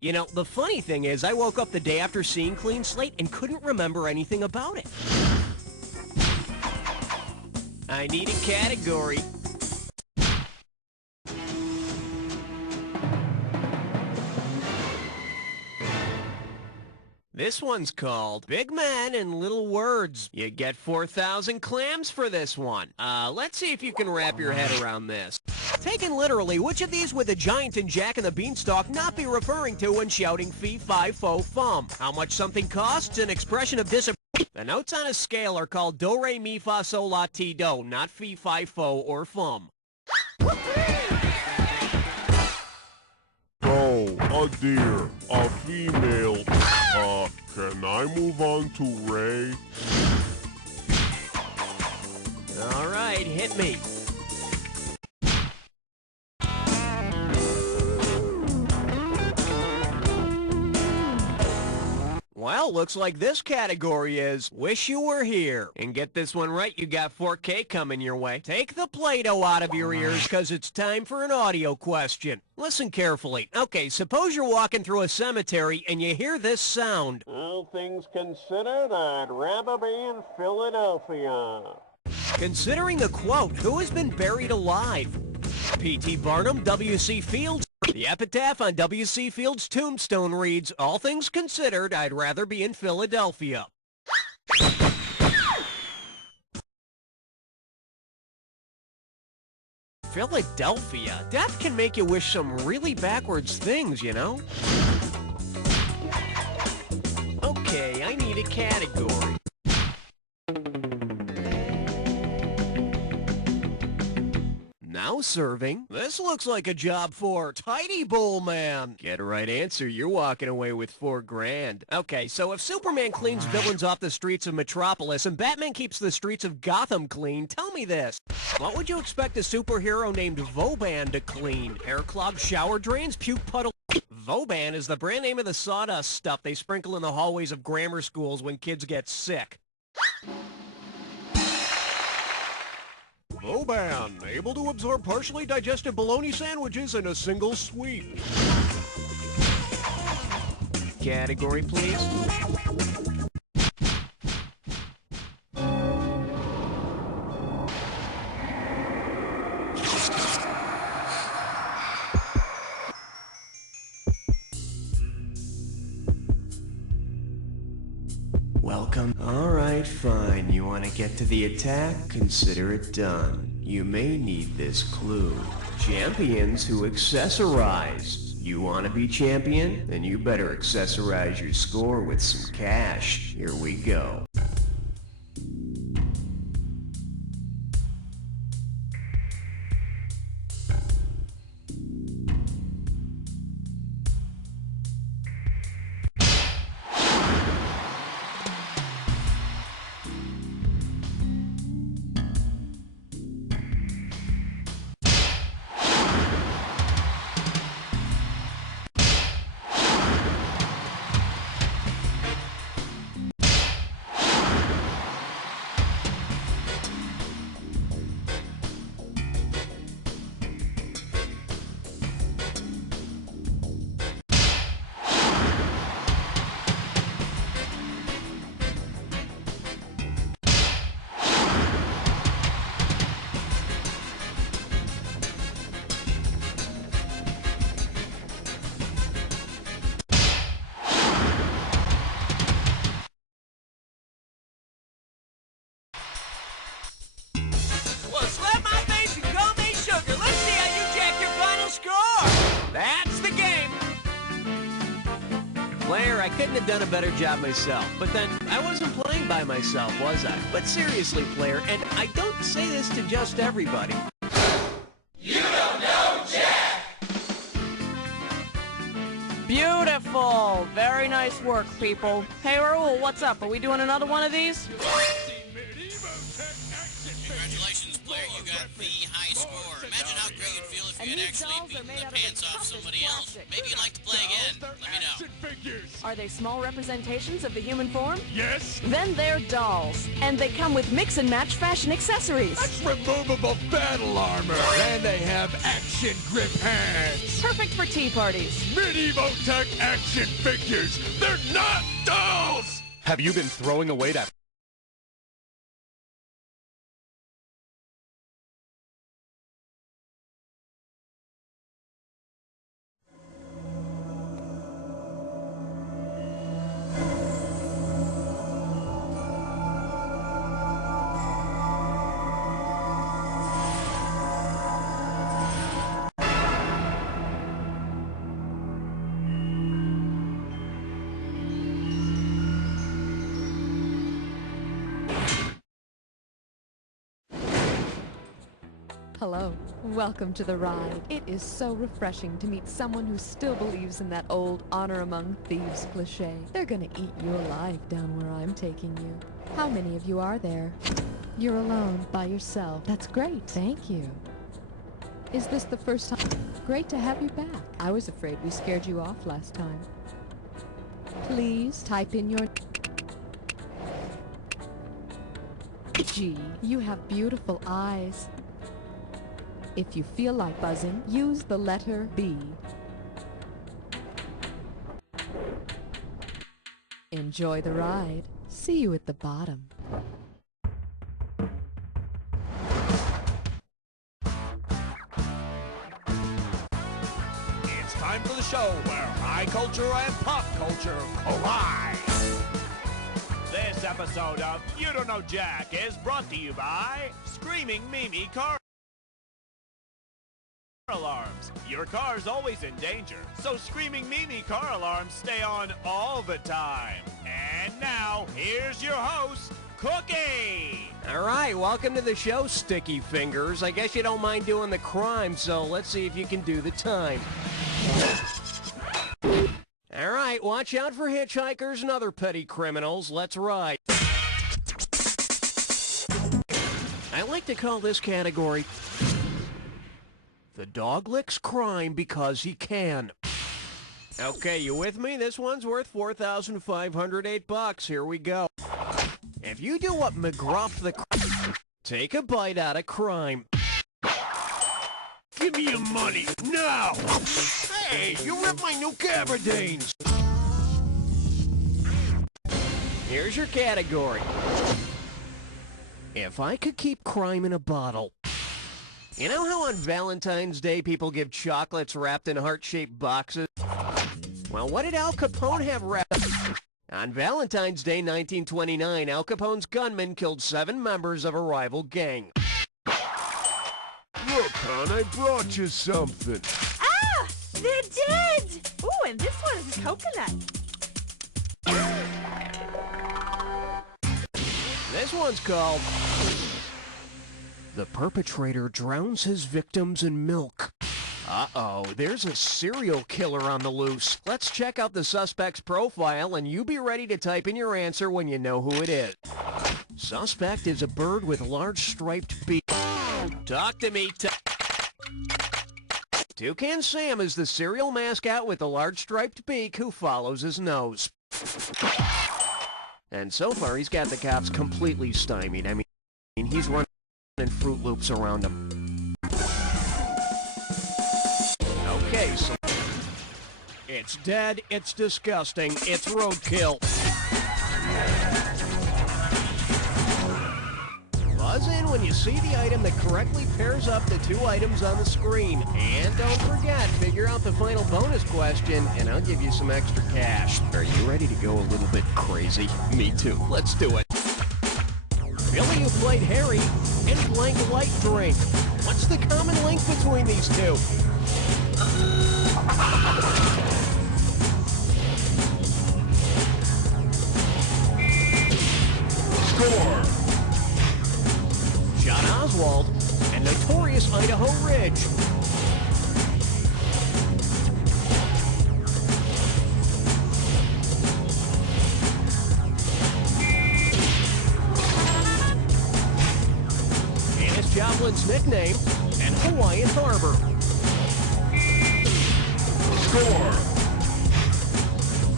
You know, the funny thing is, I woke up the day after seeing Clean Slate and couldn't remember anything about it. I need a category. This one's called Big Men and Little Words. You get 4,000 clams for this one. Let's see if you can wrap your head around this. Taken literally, which of these would the Giant and Jack and the Beanstalk not be referring to when shouting fee, fi, fo, fum? How much something costs? An expression of disapproval. The notes on a scale are called do, re, mi, fa, sol, la, ti, do, not fee, fi, fo, or fum. Oh, a deer, a female. Can I move on to Ray? All right, hit me. Well, looks like this category is Wish You Were Here. And get this one right, you got 4K coming your way. Take the Play-Doh out of your ears, because it's time for an audio question. Listen carefully. Okay, suppose you're walking through a cemetery and you hear this sound. All things considered, I'd rather be in Philadelphia. Considering the quote, who has been buried alive? P.T. Barnum, W.C. Fields. The epitaph on W.C. Fields' tombstone reads, all things considered, I'd rather be in Philadelphia. Philadelphia? Death can make you wish some really backwards things, you know? Okay, I need a category. Now serving. This looks like a job for Tidy Bowl Man. Get a right answer, you're walking away with $4,000. Okay, so if Superman cleans villains off the streets of Metropolis and Batman keeps the streets of Gotham clean, tell me this. What would you expect a superhero named Vauban to clean? Hair-clogged shower drains, puke puddle... Vauban is the brand name of the sawdust stuff they sprinkle in the hallways of grammar schools when kids get sick. Boban, able to absorb partially digested bologna sandwiches in a single sweep. Category, please. Welcome. Alright, fine. You want to get to the attack? Consider it done. You may need this clue. Champions who accessorize. You want to be champion? Then you better accessorize your score with some cash. Here we go. Well, slap my face and call me sugar. Let's see how you jack your final score. That's the game. Player, I couldn't have done a better job myself. But then, I wasn't playing by myself, was I? But seriously, player, and I don't say this to just everybody. You don't know Jack! Beautiful. Very nice work, people. Hey, Raul, what's up? Are we doing another one of these? Congratulations, player. You got the high score. Imagine how great you'd feel if you had actually beaten the pants off somebody else. Maybe you'd like to play again. Let me know. Are they small representations of the human form? Yes. Then they're dolls. And they come with mix-and-match fashion accessories. That's removable battle armor. And they have action grip hands. Perfect for tea parties. Medieval tech action figures. They're not dolls. Have you been throwing away that Hello. Welcome to the ride. It is so refreshing to meet someone who still believes in that old honor among thieves cliché. They're gonna eat you alive down where I'm taking you. How many of you are there? You're alone, by yourself. That's great. Thank you. Is this the first time? Great to have you back. I was afraid we scared you off last time. Please type in your... Gee, you have beautiful eyes. If you feel like buzzing, use the letter B. Enjoy the ride. See you at the bottom. It's time for the show where high culture and pop culture collide. This episode of You Don't Know Jack is brought to you by Screaming Mimi Car Alarms. Your car's always in danger, so Screaming Mimi car alarms stay on all the time. And now, here's your host, Cookie! Alright, welcome to the show, Sticky Fingers. I guess you don't mind doing the crime, so let's see if you can do the time. Alright, watch out for hitchhikers and other petty criminals. Let's ride. I like to call this category... The dog licks crime because he can. Okay, you with me? This one's worth $4,508. Here we go. If you do what McGruff the... Take a bite out of crime. Give me your money, now! Hey, you ripped my new gabardines! Here's your category. If I could keep crime in a bottle. You know how on Valentine's Day people give chocolates wrapped in heart-shaped boxes? Well, what did Al Capone have wrapped? On Valentine's Day 1929, Al Capone's gunmen killed 7 members of a rival gang. Look, hon, I brought you something. Ah! They're dead! Ooh, and this one is coconut. This one's called... The perpetrator drowns his victims in milk. Uh-oh, there's a serial killer on the loose. Let's check out the suspect's profile, and you be ready to type in your answer when you know who it is. Suspect is a bird with large striped beak. Talk to me, Toucan Sam is the serial mascot with the large striped beak who follows his nose. And so far, he's got the cops completely stymied. I mean, he's running Fruit Loops around him. Okay, so... It's dead, it's disgusting, it's roadkill. Buzz in when you see the item that correctly pairs up the 2 items on the screen. And don't forget, figure out the final bonus question, and I'll give you some extra cash. Are you ready to go a little bit crazy? Me too. Let's do it. Billy, you played Harry, and blank light drink. What's the common link between these two? Score! John Oswald and Notorious Idaho Ridge. Janis Joplin's nickname and Hawaiian Harbor. Score!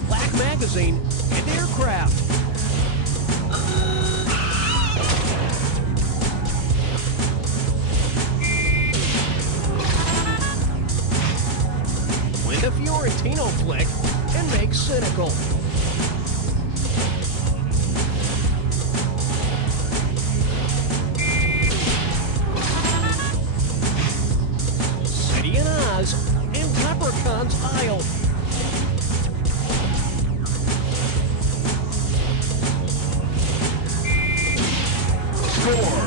Black Magazine and Aircraft. Win the Fiorentino flick and make Cynical. City in Oz and Leprechaun's Isle. Score!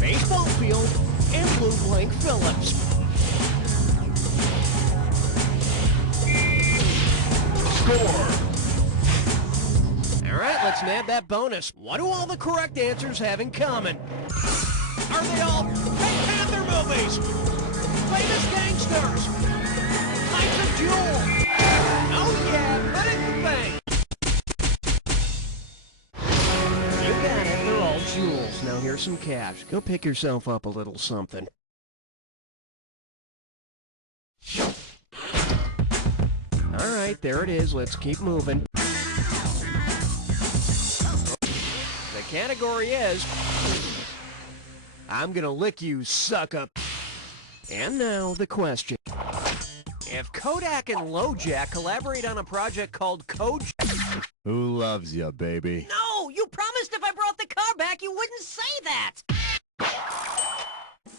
Baseball field and Blue Blank Phillips. Score! All right, let's nab that bonus. What do all the correct answers have in common? Are they all Pink Panther movies? Famous gangsters? Types of jewel? Oh yeah, put it in the bank. You got it, they're all jewels. Now here's some cash. Go pick yourself up a little something. All right, there it is. Let's keep moving. The category is... I'm gonna lick you, sucker. And now, the question. If Kodak and LoJack collaborate on a project called Kojak... Who loves you, baby? No! You promised if I brought the car back, you wouldn't say that!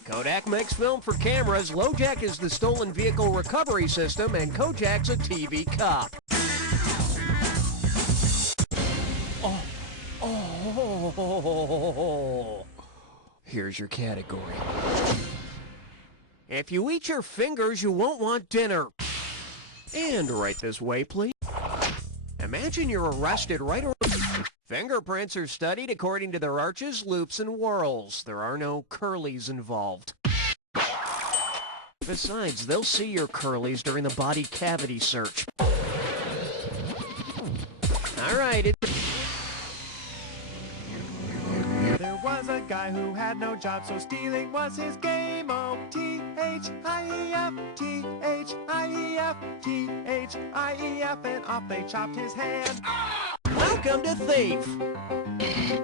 Kodak makes film for cameras, LoJack is the stolen vehicle recovery system, and Kojak's a TV cop. Oh. Here's your category. If you eat your fingers, you won't want dinner. And right this way, please. Imagine you're arrested right around... Fingerprints are studied according to their arches, loops, and whorls. There are no curlies involved. Besides, they'll see your curlies during the body cavity search. Alright, There was a guy who had no job, so stealing was his game. Oh, T-H-I-E-F, T-H-I-E-F, T-H-I-E-F, and off they chopped his hand. Welcome to Thief!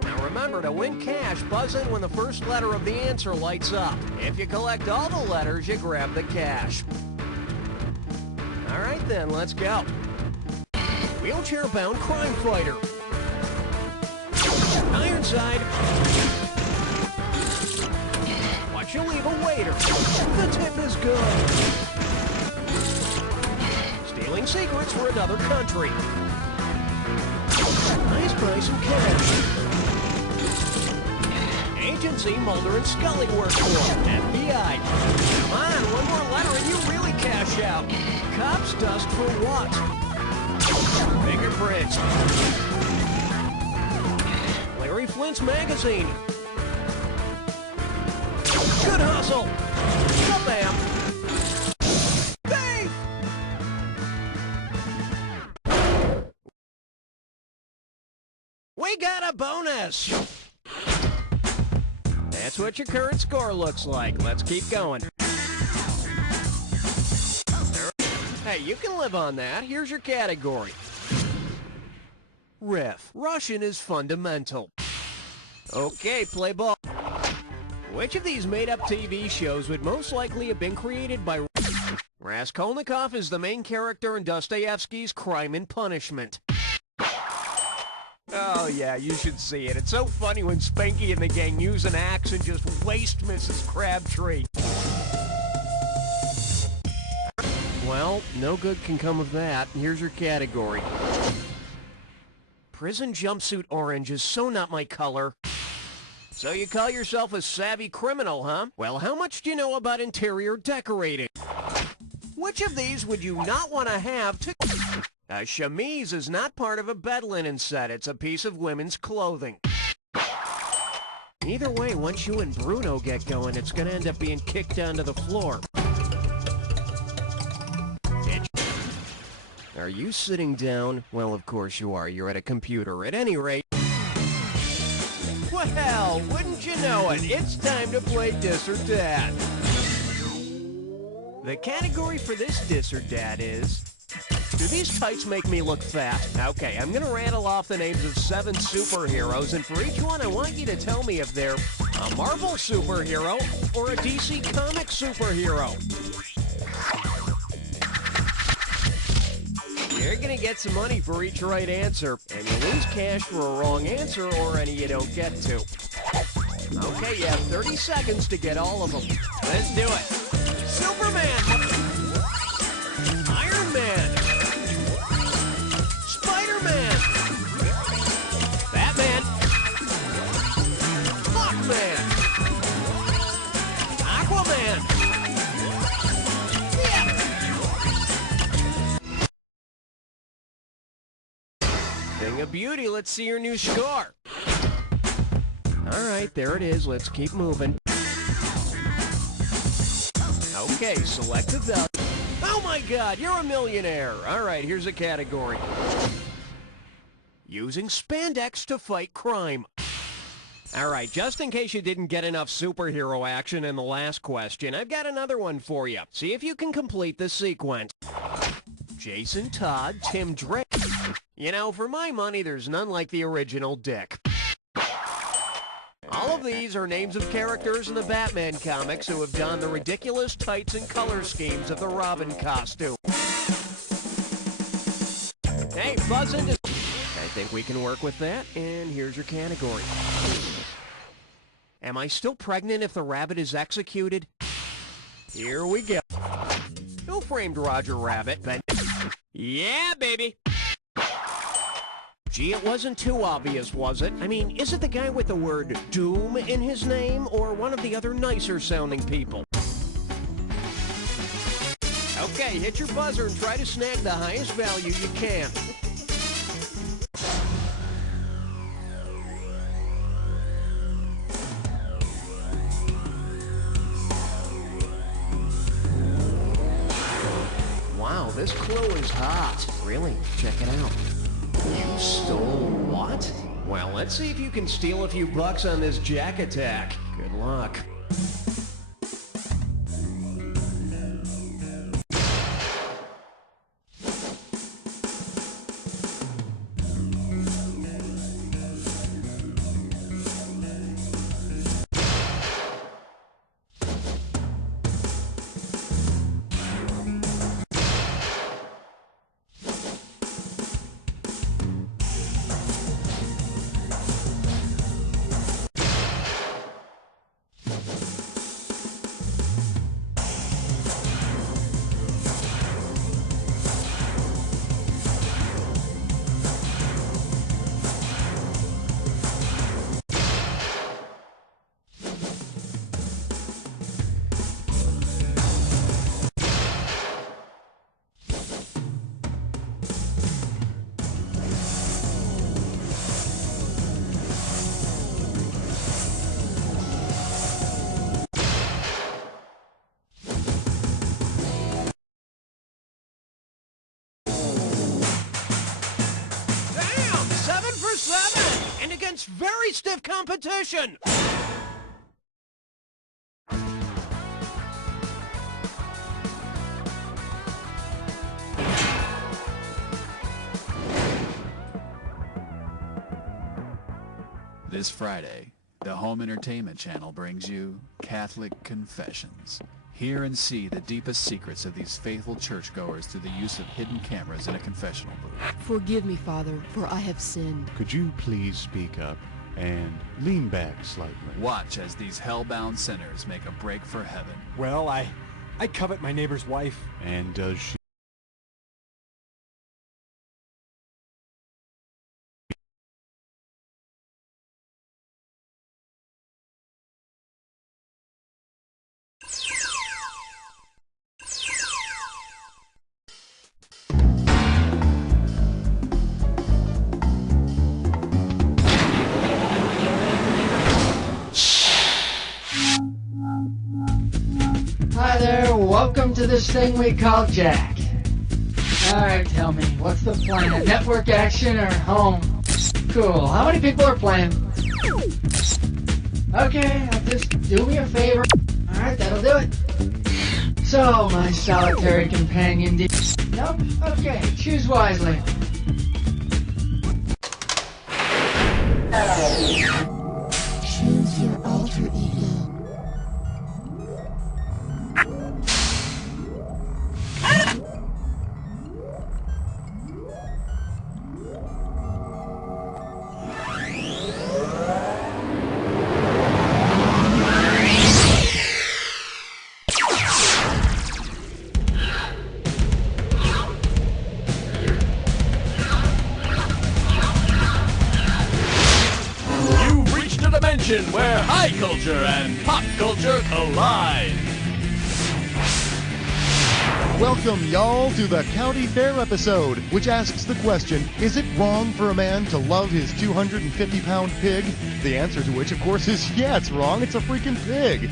Now Remember, to win cash, buzz in when the first letter of the answer lights up. If you collect all the letters, you grab the cash. All right then, let's go. Wheelchair-bound crime fighter. Ironside. Watch you leave a waiter. The tip is good. Stealing secrets for another country. Nice price and cash. Agency Mulder and Scully work for. FBI. Come on, one more letter and you really cash out. Cops dust for what? Fingerprints. Larry Flint's magazine. Good hustle. Bam. Thief! We got a bonus. That's what your current score looks like. Let's keep going. Hey, you can live on that. Here's your category. Ref. Russian is fundamental. Okay, play ball. Which of these made-up TV shows would most likely have been created by... Raskolnikov is the main character in Dostoevsky's Crime and Punishment. Oh yeah, you should see it. It's so funny when Spanky and the gang use an axe and just waste Mrs. Crabtree. Well, no good can come of that. Here's your category. Prison jumpsuit orange is so not my color. So you call yourself a savvy criminal, huh? Well, how much do you know about interior decorating? Which of these would you not want to have to... A chemise is not part of a bed linen set. It's a piece of women's clothing. Either way, once you and Bruno get going, it's going to end up being kicked down to the floor. Are you sitting down? Well, of course you are. You're at a computer. At any rate... Well, wouldn't you know it? It's time to play Dis or Dat. The category for this Dis or Dat is... Do these tights make me look fat? Okay, I'm gonna rattle off the names of 7 superheroes, and for each one I want you to tell me if they're a Marvel superhero or a DC comic superhero. You're gonna get some money for each right answer, and you lose cash for a wrong answer or any you don't get to. Okay, you have 30 seconds to get all of them. Let's do it. Superman! Iron Man! Spider-Man! Batman! Hawkman! Aquaman! Yeah! Thing of beauty, let's see your new score. Alright, there it is. Let's keep moving. Okay, select the value. Oh my god, you're a millionaire! Alright, here's a category. Using spandex to fight crime. Alright, just in case you didn't get enough superhero action in the last question, I've got another one for you. See if you can complete the sequence. Jason Todd, Tim Drake. You know, for my money, there's none like the original Dick. All of these are names of characters in the Batman comics who have donned the ridiculous tights and color schemes of the Robin costume. Hey, buzz into... I think we can work with that, and here's your category. Am I still pregnant if the rabbit is executed? Here we go. Who framed Roger Rabbit? Ben? Yeah, baby! Gee, it wasn't too obvious, was it? I mean, is it the guy with the word Doom in his name, or one of the other nicer-sounding people? Okay, hit your buzzer and try to snag the highest value you can. Wow, this clue is hot. Really? Check it out. You stole what? Well, let's see if you can steal a few bucks on this Jack Attack. Good luck. very stiff competition. This Friday, the Home Entertainment Channel brings you Catholic Confessions. Hear and see the deepest secrets of these faithful churchgoers through the use of hidden cameras in a confessional booth. Forgive me, Father, for I have sinned. Could you please speak up and lean back slightly? Watch as these hell-bound sinners make a break for heaven. Well, I covet my neighbor's wife. And does she? Hi there, welcome to this thing we call Jack. Alright, tell me, what's the plan? Network action or home? Cool, how many people are playing? Okay, just do me a favor. Alright, that'll do it. So, my solitary companion, nope? Okay, choose wisely. Choose your alter ego. Where high culture and pop culture collide. Welcome, y'all, to the County Fair episode, which asks the question, is it wrong for a man to love his 250-pound pig? The answer to which, of course, is yeah, it's wrong. It's a freaking pig.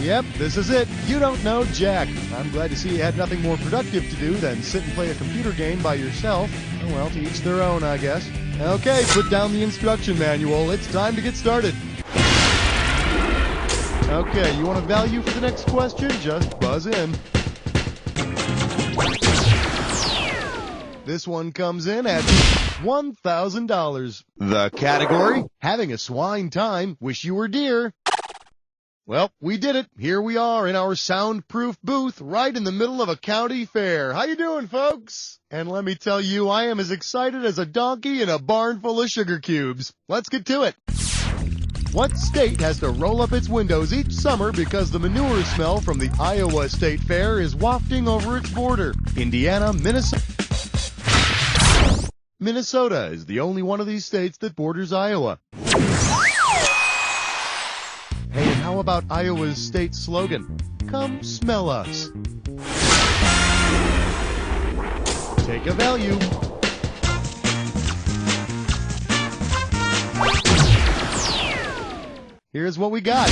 Yep, this is it. You don't know Jack. I'm glad to see you had nothing more productive to do than sit and play a computer game by yourself. Oh, well, to each their own, I guess. Okay, put down the instruction manual. It's time to get started. Okay, you want a value for the next question? Just buzz in. This one comes in at $1,000. The category, having a swine time, wish you were deer. Well, we did it. Here we are in our soundproof booth right in the middle of a county fair. How you doing, folks? And let me tell you, I am as excited as a donkey in a barn full of sugar cubes. Let's get to it. What state has to roll up its windows each summer because the manure smell from the Iowa State Fair is wafting over its border? Indiana, Minnesota. Minnesota is the only one of these states that borders Iowa. Hey, and how about Iowa's state slogan? Come smell us. Take a value. Here's what we got.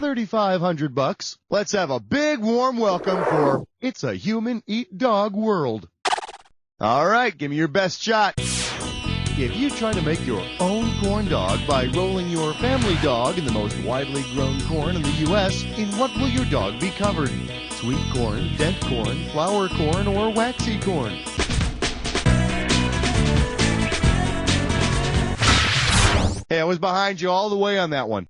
$3,500. Let's have a big warm welcome for It's a Human Eat Dog World. All right, give me your best shot. If you try to make your own corn dog by rolling your family dog in the most widely grown corn in the U.S., in what will your dog be covered? Sweet corn, dent corn, flour corn, or waxy corn? Hey, I was behind you all the way on that one.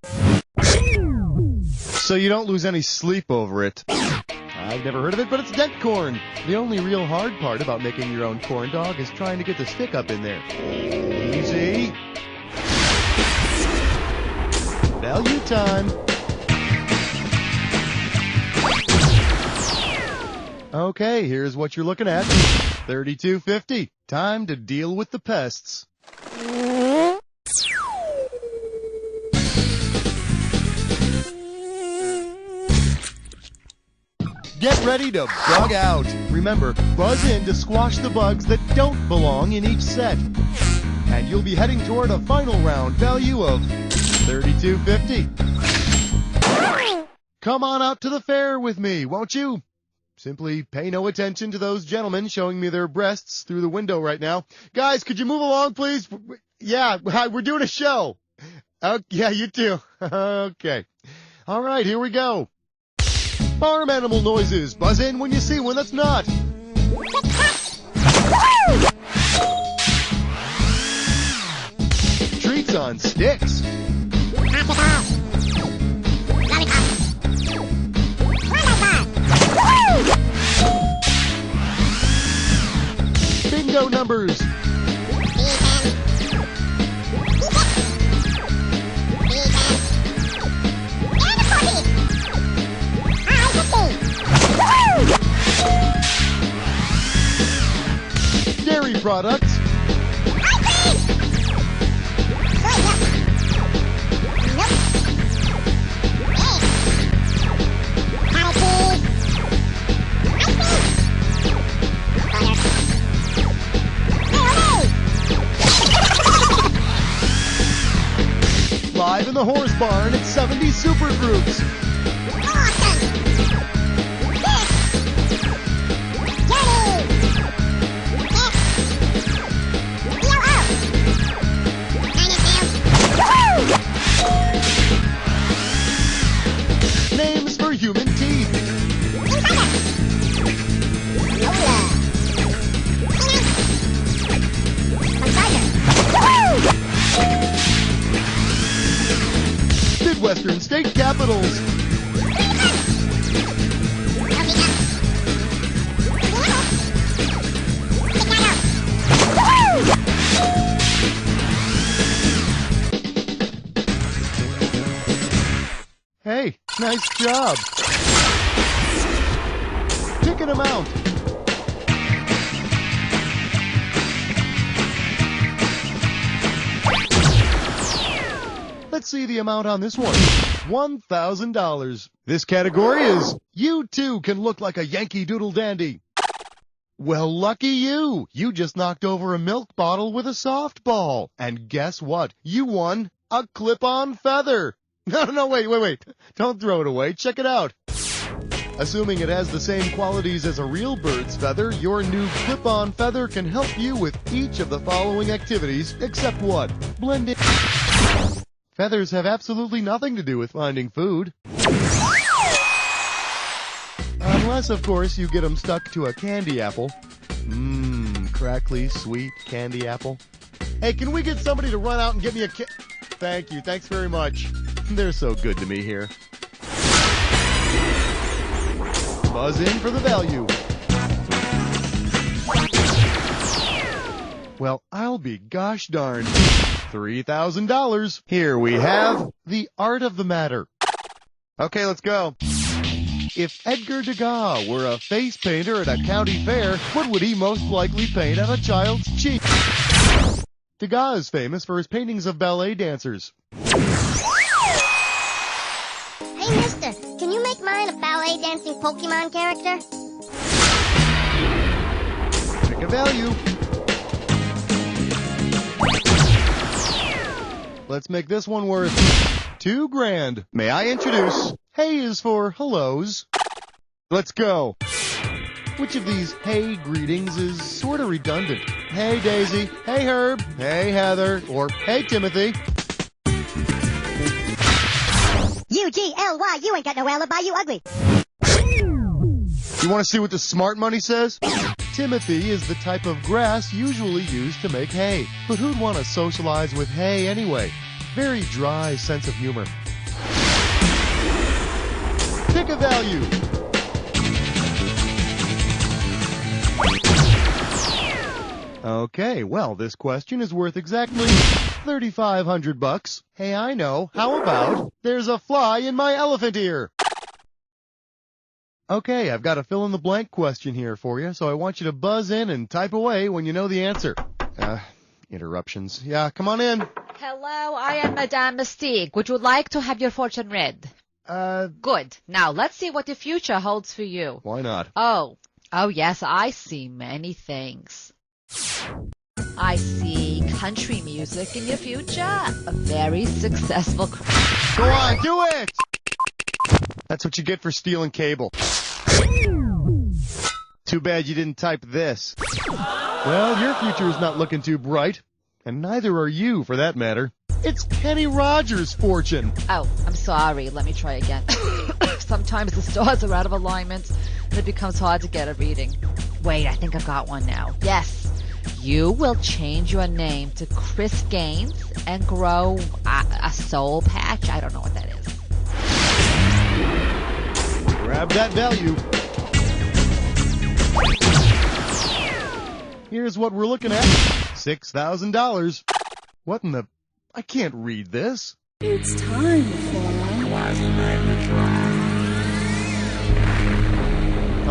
So you don't lose any sleep over it. I've never heard of it, but it's dent corn. The only real hard part about making your own corn dog is trying to get the stick up in there. Easy. Value time. Okay, here's what you're looking at. $32.50. Time to deal with the pests. Get ready to bug out. Remember, buzz in to squash the bugs that don't belong in each set. And you'll be heading toward a final round value of $32.50. Come on out to the fair with me, won't you? Simply pay no attention to those gentlemen showing me their breasts through the window right now. Guys, could you move along, please? Yeah, hi, we're doing a show. Yeah, you too. Okay. All right, here we go. Farm animal noises. Buzz in when you see one that's not. Treats on sticks. Bingo numbers. Dairy products. Live in the horse barn, it's 70 supergroups. Names for human teeth. Midwestern state capitals. Hey, nice job. Pick an amount. Let's see the amount on this one. $1,000. This category is you too can look like a Yankee Doodle Dandy. Well, lucky you. You just knocked over a milk bottle with a softball. And guess what? You won a clip-on feather. No, wait. Don't throw it away. Check it out. Assuming it has the same qualities as a real bird's feather, your new clip-on feather can help you with each of the following activities, except what? Blend in. Feathers have absolutely nothing to do with finding food. Unless, of course, you get them stuck to a candy apple. Crackly, sweet candy apple. Hey, can we get somebody to run out and get me a Thank you, thanks very much. They're so good to me here. Buzz in for the value. Well, I'll be gosh darned. $3,000. Here we have the art of the matter. Okay, let's go. If Edgar Degas were a face painter at a county fair, what would he most likely paint on a child's cheek? Degas is famous for his paintings of ballet dancers. Hey, mister, can you make mine a ballet dancing Pokemon character? Pick a value. Let's make this one worth $2,000. May I introduce? Hey is for hellos. Let's go. Which of these hey greetings is sort of redundant? Hey Daisy, hey Herb, hey Heather, or hey Timothy. U-G-L-Y, you ain't got no alibi, you ugly. You want to see what the smart money says? Timothy is the type of grass usually used to make hay. But who'd want to socialize with hay anyway? Very dry sense of humor. Pick a value. Okay, well, this question is worth exactly $3,500. Hey, I know. How about there's a fly in my elephant ear? Okay, I've got a fill-in-the-blank question here for you, so I want you to buzz in and type away when you know the answer. Interruptions. Yeah, come on in. Hello, I am Madame Mystique. Would you like to have your fortune read? Good. Now, let's see what the future holds for you. Why not? Oh, yes, I see many things. I see country music in your future. A very successful... Go on, do it! That's what you get for stealing cable. Too bad you didn't type this. Well, your future is not looking too bright. And neither are you, for that matter. It's Kenny Rogers' fortune. Oh, I'm sorry. Let me try again. Sometimes the stars are out of alignment, and it becomes hard to get a reading. Wait, I think I've got one now. Yes. You will change your name to Chris Gaines and grow a soul patch. I don't know what that is. Grab that value. Here's what we're looking at. $6,000. What in the... I can't read this. It's time for...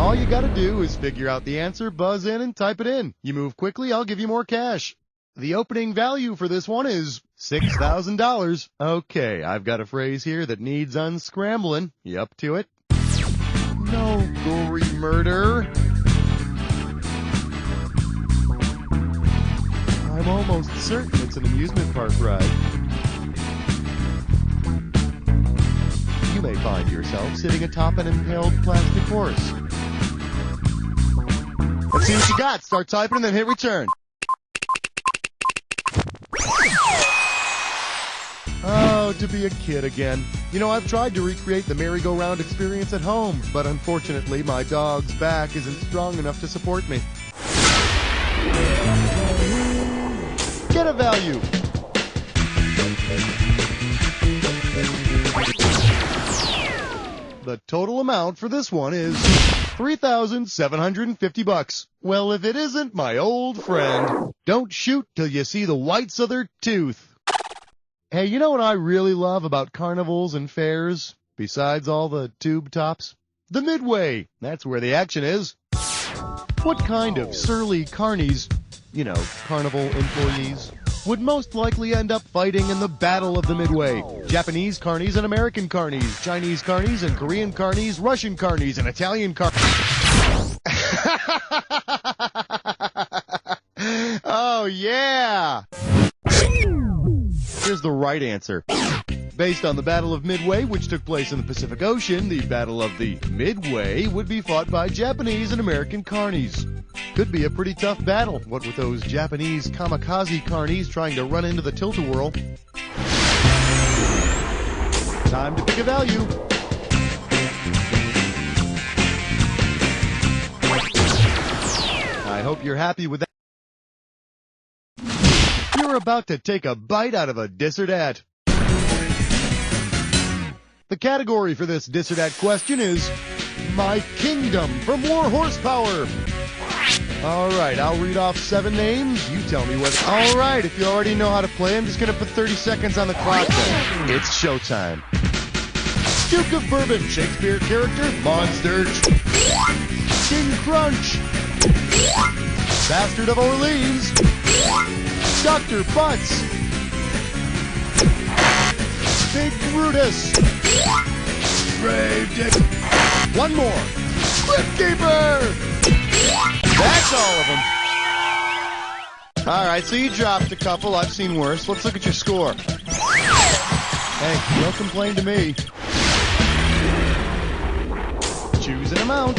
All you gotta do is figure out the answer, buzz in, and type it in. You move quickly, I'll give you more cash. The opening value for this one is $6,000. Okay, I've got a phrase here that needs unscrambling. You up to it? No gory murder. I'm almost certain it's an amusement park ride. You may find yourself sitting atop an impaled plastic horse. Let's see what you got. Start typing and then hit return. Oh, to be a kid again. You know, I've tried to recreate the merry-go-round experience at home, but unfortunately my dog's back isn't strong enough to support me. Get a value. The total amount for this one is $3,750. Well, if it isn't my old friend, don't shoot till you see the whites of their tooth. Hey, you know what I really love about carnivals and fairs, besides all the tube tops? The Midway. That's where the action is. What kind of surly carnies, you know, carnival employees, would most likely end up fighting in the Battle of the Midway? Japanese carnies and American carnies, Chinese carnies and Korean carnies, Russian carnies and Italian carnies. Oh, yeah! Here's the right answer. Based on the Battle of Midway, which took place in the Pacific Ocean, the Battle of the Midway would be fought by Japanese and American carnies. Could be a pretty tough battle, what with those Japanese kamikaze carnies trying to run into the tilt-a-whirl. Time to pick a value. I hope you're happy with that. You're about to take a bite out of a dis or dat. The category for this dis or dat question is My Kingdom for more horsepower. All right, I'll read off 7 names. You tell me what. All right, if you already know how to play, I'm just going to put 30 seconds on the clock then. It's showtime. Duke of Bourbon, Shakespeare character, Monster. King Crunch. Bastard of Orleans. Dr. Butts. Big Brutus. Grave Dick. One more. Crypt-Keeper. That's all of them. All right, so you dropped a couple. I've seen worse. Let's look at your score. Hey, don't complain to me. Choose an amount.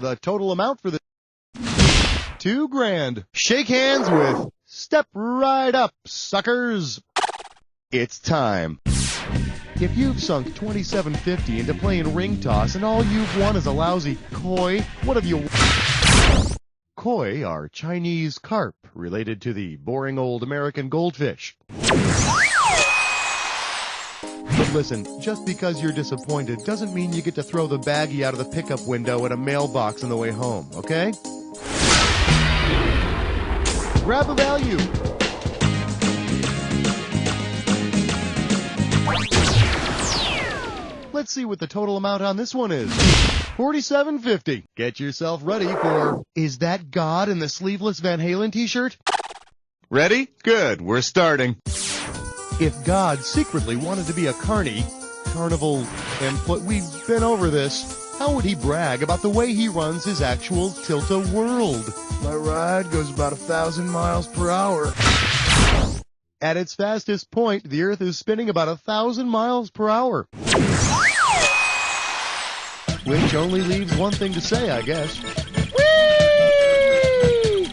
The total amount for this $2,000. Shake hands with Step Right Up, suckers. It's time. If you've sunk $27.50 into playing ring toss and all you've won is a lousy koi, what have you... Koi are Chinese carp, related to the boring old American goldfish. But listen, just because you're disappointed doesn't mean you get to throw the baggie out of the pickup window at a mailbox on the way home, okay? Grab a value. Let's see what the total amount on this one is. $47.50. Get yourself ready for Is That God in the Sleeveless Van Halen t-shirt? Ready? Good, we're starting. If God secretly wanted to be a carnival employee, we've been over this, how would he brag about the way he runs his actual tilt-a-world? My ride goes about 1,000 miles per hour. At its fastest point, the Earth is spinning about 1,000 miles per hour. Which only leaves one thing to say, I guess. Whee!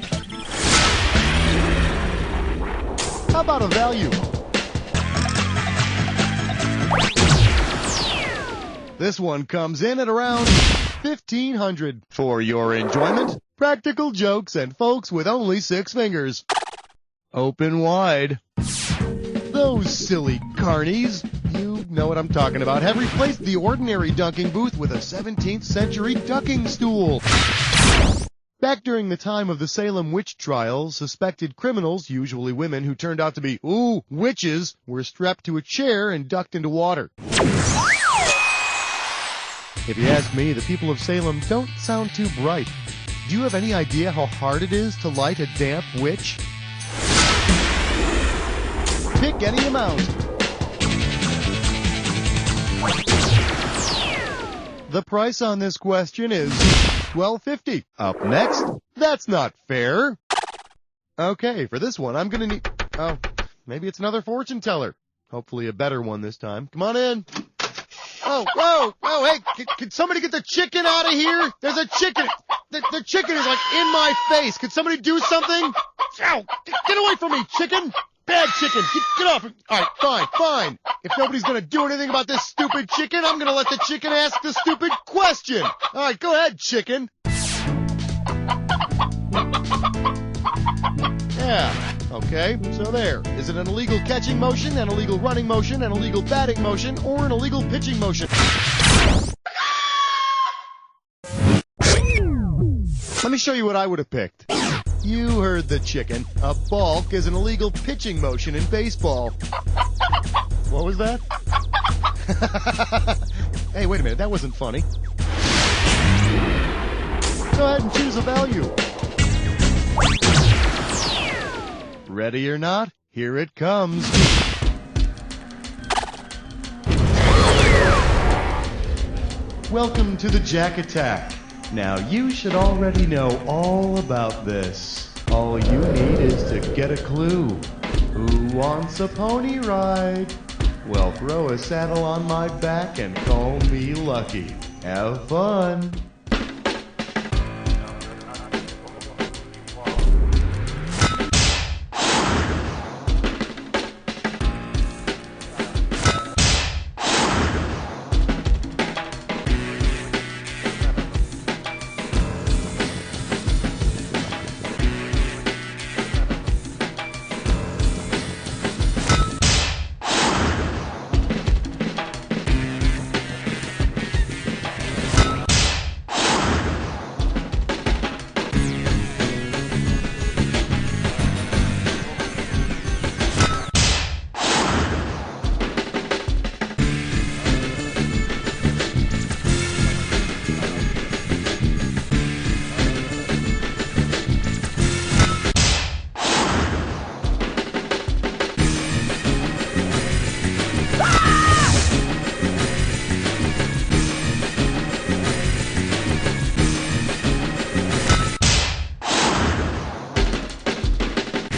How about a value? This one comes in at around $1,500. For your enjoyment, practical jokes and folks with only 6 fingers. Open wide. Those silly carnies, you know what I'm talking about, have replaced the ordinary dunking booth with a 17th century ducking stool. Back during the time of the Salem witch trials, suspected criminals, usually women who turned out to be, witches, were strapped to a chair and ducked into water. If you ask me, the people of Salem don't sound too bright. Do you have any idea how hard it is to light a damp witch? Pick any amount. The price on this question is $12.50. Up next, that's not fair. Okay, for this one, I'm gonna need... Oh, maybe it's another fortune teller. Hopefully a better one this time. Come on in. Oh, whoa, hey, can somebody get the chicken out of here? There's a chicken. The chicken is like in my face. Could somebody do something? Ow, get away from me, chicken. Bad chicken. Get off. All right, fine. If nobody's going to do anything about this stupid chicken, I'm going to let the chicken ask the stupid question. All right, go ahead, chicken. Yeah, okay, so there. Is it an illegal catching motion, an illegal running motion, an illegal batting motion, or an illegal pitching motion? Let me show you what I would have picked. You heard the chicken. A balk is an illegal pitching motion in baseball. What was that? Hey, wait a minute, that wasn't funny. Go ahead and choose a value. Ready or not, here it comes. Welcome to the Jack Attack. Now you should already know all about this. All you need is to get a clue. Who wants a pony ride? Well, throw a saddle on my back and call me lucky. Have fun.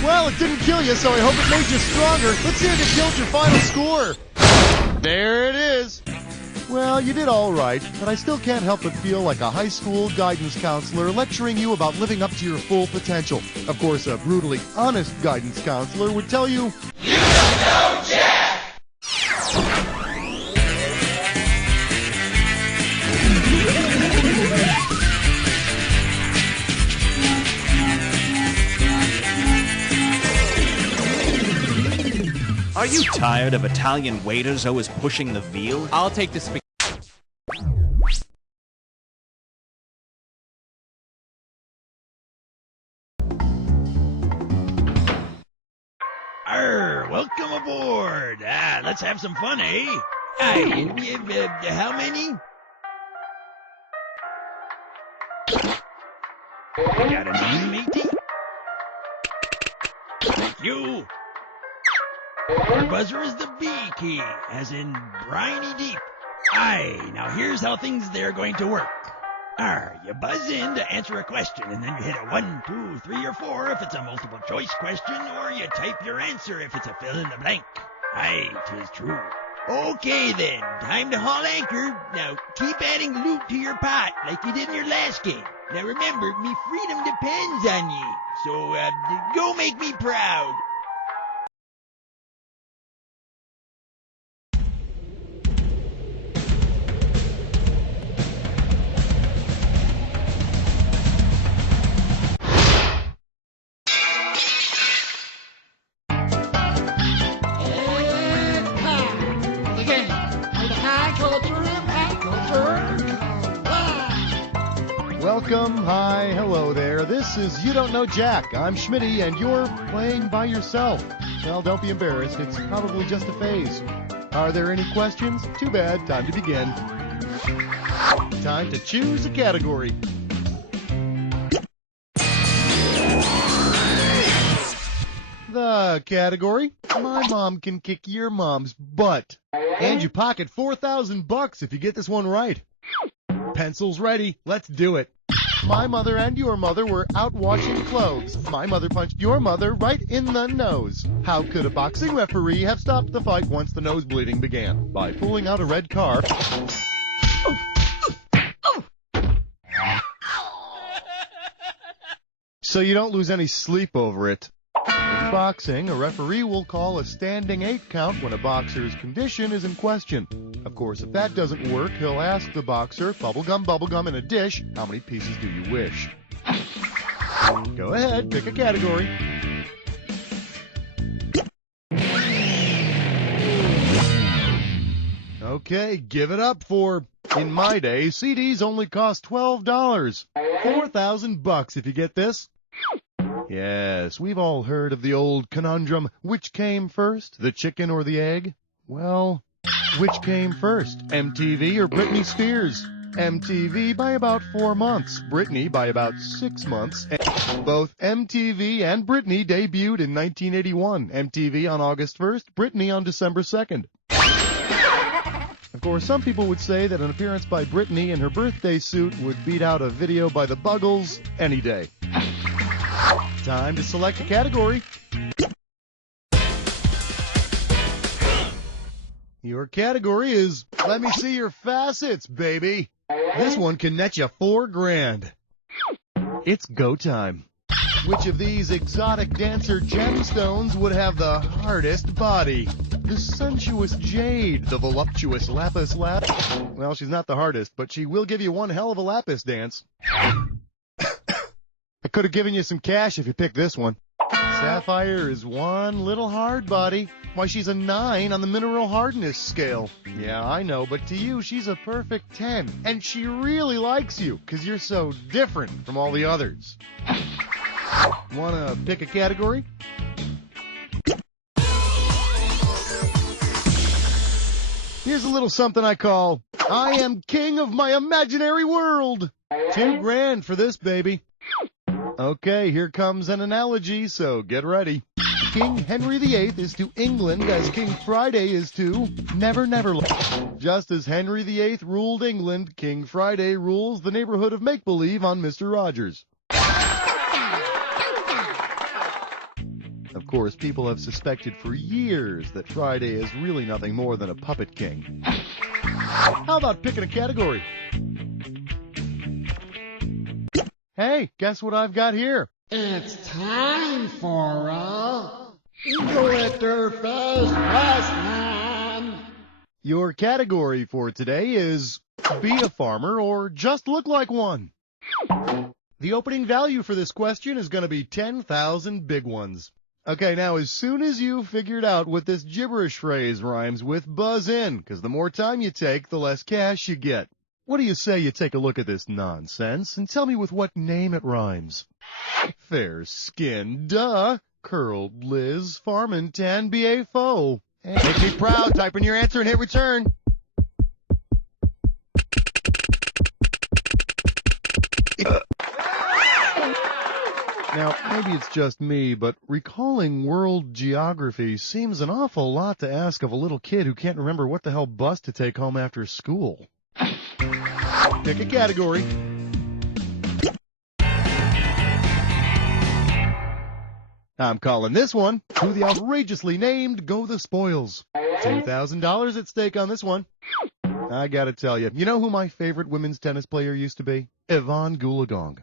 Well, it didn't kill you, so I hope it made you stronger. Let's see if it killed your final score. There it is. Well, you did all right, but I still can't help but feel like a high school guidance counselor lecturing you about living up to your full potential. Of course, a brutally honest guidance counselor would tell you, "You don't know Jack!" Are you tired of Italian waiters always pushing the veal? I'll take the spaghetti. Welcome aboard. Let's have some fun, eh? How many? Got a name, matey? Thank you. Our buzzer is the B key, as in briny deep. Now here's how things there are going to work. You buzz in to answer a question, and then you hit a 1, 2, 3, or 4 if it's a multiple choice question, or you type your answer if it's a fill in the blank. Aye, 'tis true. Okay then, time to haul anchor. Now keep adding loot to your pot like you did in your last game. Now remember, me freedom depends on you, so go make me proud. Welcome, hi, hello there. This is You Don't Know Jack. I'm Schmitty, and you're playing by yourself. Well, don't be embarrassed. It's probably just a phase. Are there any questions? Too bad. Time to begin. Time to choose a category. The category: My mom can kick your mom's butt. And you pocket $4,000 if you get this one right. Pencils ready. Let's do it. My mother and your mother were out washing clothes. My mother punched your mother right in the nose. How could a boxing referee have stopped the fight once the nosebleeding began? By pulling out a red car. So you don't lose any sleep over it. In boxing, a referee will call a standing 8 count when a boxer's condition is in question. Of course, if that doesn't work, he'll ask the boxer, bubblegum in a dish, how many pieces do you wish? Go ahead, pick a category. Okay, give it up for, in my day, CDs only cost $12. $4,000 if you get this. Yes, we've all heard of the old conundrum, which came first, the chicken or the egg? Well, which came first, MTV or Britney Spears? MTV by about 4 months, Britney by about 6 months. Both MTV and Britney debuted in 1981. MTV on August 1st, Britney on December 2nd. Of course, some people would say that an appearance by Britney in her birthday suit would beat out a video by the Buggles any day. Time to select a category. Your category is, let me see your facets, baby. This one can net you $4,000. It's go time. Which of these exotic dancer gemstones would have the hardest body? The sensuous jade, the voluptuous lapis lazuli. Well, she's not the hardest, but she will give you one hell of a lapis dance. I could have given you some cash if you picked this one. Sapphire is one little hard body. Why, she's a 9 on the mineral hardness scale. Yeah, I know, but to you, she's a perfect 10. And she really likes you, because you're so different from all the others. Want to pick a category? Here's a little something I call, I am king of my imaginary world. $2,000 for this, baby. Okay, here comes an analogy, so get ready. King Henry VIII is to England as King Friday is to Never Neverland. Just as Henry VIII ruled England, King Friday rules the neighborhood of make-believe on Mr. Rogers. Of course, people have suspected for years that Friday is really nothing more than a puppet king. How about picking a category? Hey, guess what I've got here? It's time for a glitter fest, man. Your category for today is be a farmer or just look like one. The opening value for this question is going to be 10,000 big ones. Okay, now as soon as you figured out what this gibberish phrase rhymes with, buzz in, because the more time you take, the less cash you get. What do you say you take a look at this nonsense and tell me with what name it rhymes? Fair skin, duh. Curled Liz, farmin' tan, B.A. foe. Hey, make me proud. Type in your answer and hit return. Now, maybe it's just me, but recalling world geography seems an awful lot to ask of a little kid who can't remember what the hell bus to take home after school. Pick a category. I'm calling this one, To the Outrageously Named Go the Spoils. $2,000 at stake on this one. I gotta tell you, you know who my favorite women's tennis player used to be? Yvonne Goolagong.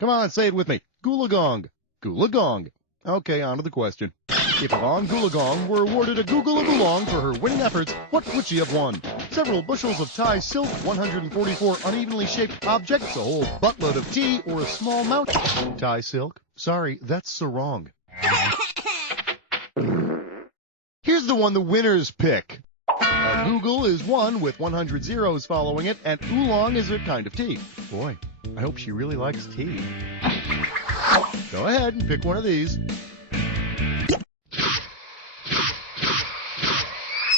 Come on, say it with me. Goolagong. Goolagong. Okay, on to the question. If Yvonne Goolagong were awarded a Google-a-Goolong for her winning efforts, what would she have won? Several bushels of Thai silk, 144 unevenly shaped objects, a whole buttload of tea, or a small mountain? Thai silk? Sorry, that's so wrong. Here's the one the winners pick. A Google is one with 100 zeros following it, and oolong is a kind of tea. Boy, I hope she really likes tea. Go ahead and pick one of these.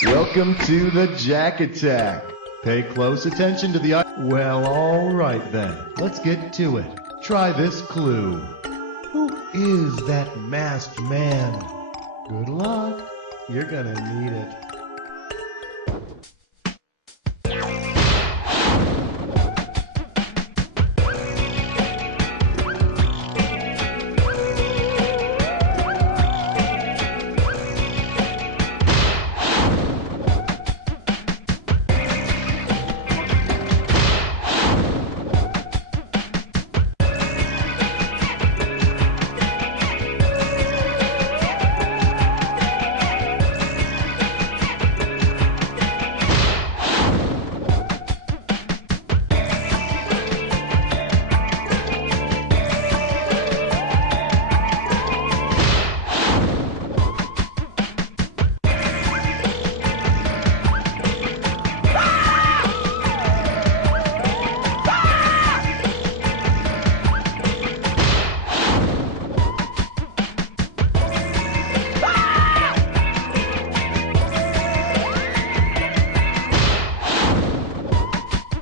Welcome to the Jack Attack. Pay close attention to the... Well, all right then. Let's get to it. Try this clue. Who is that masked man? Good luck. You're gonna need it.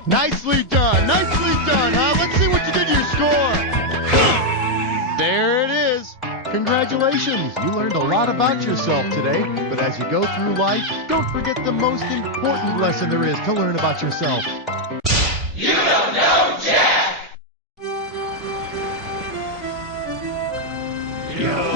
Nicely done, huh? Let's see what you did to your score. There it is. Congratulations, you learned a lot about yourself today, but as you go through life, don't forget the most important lesson there is to learn about yourself. You don't know Jack! You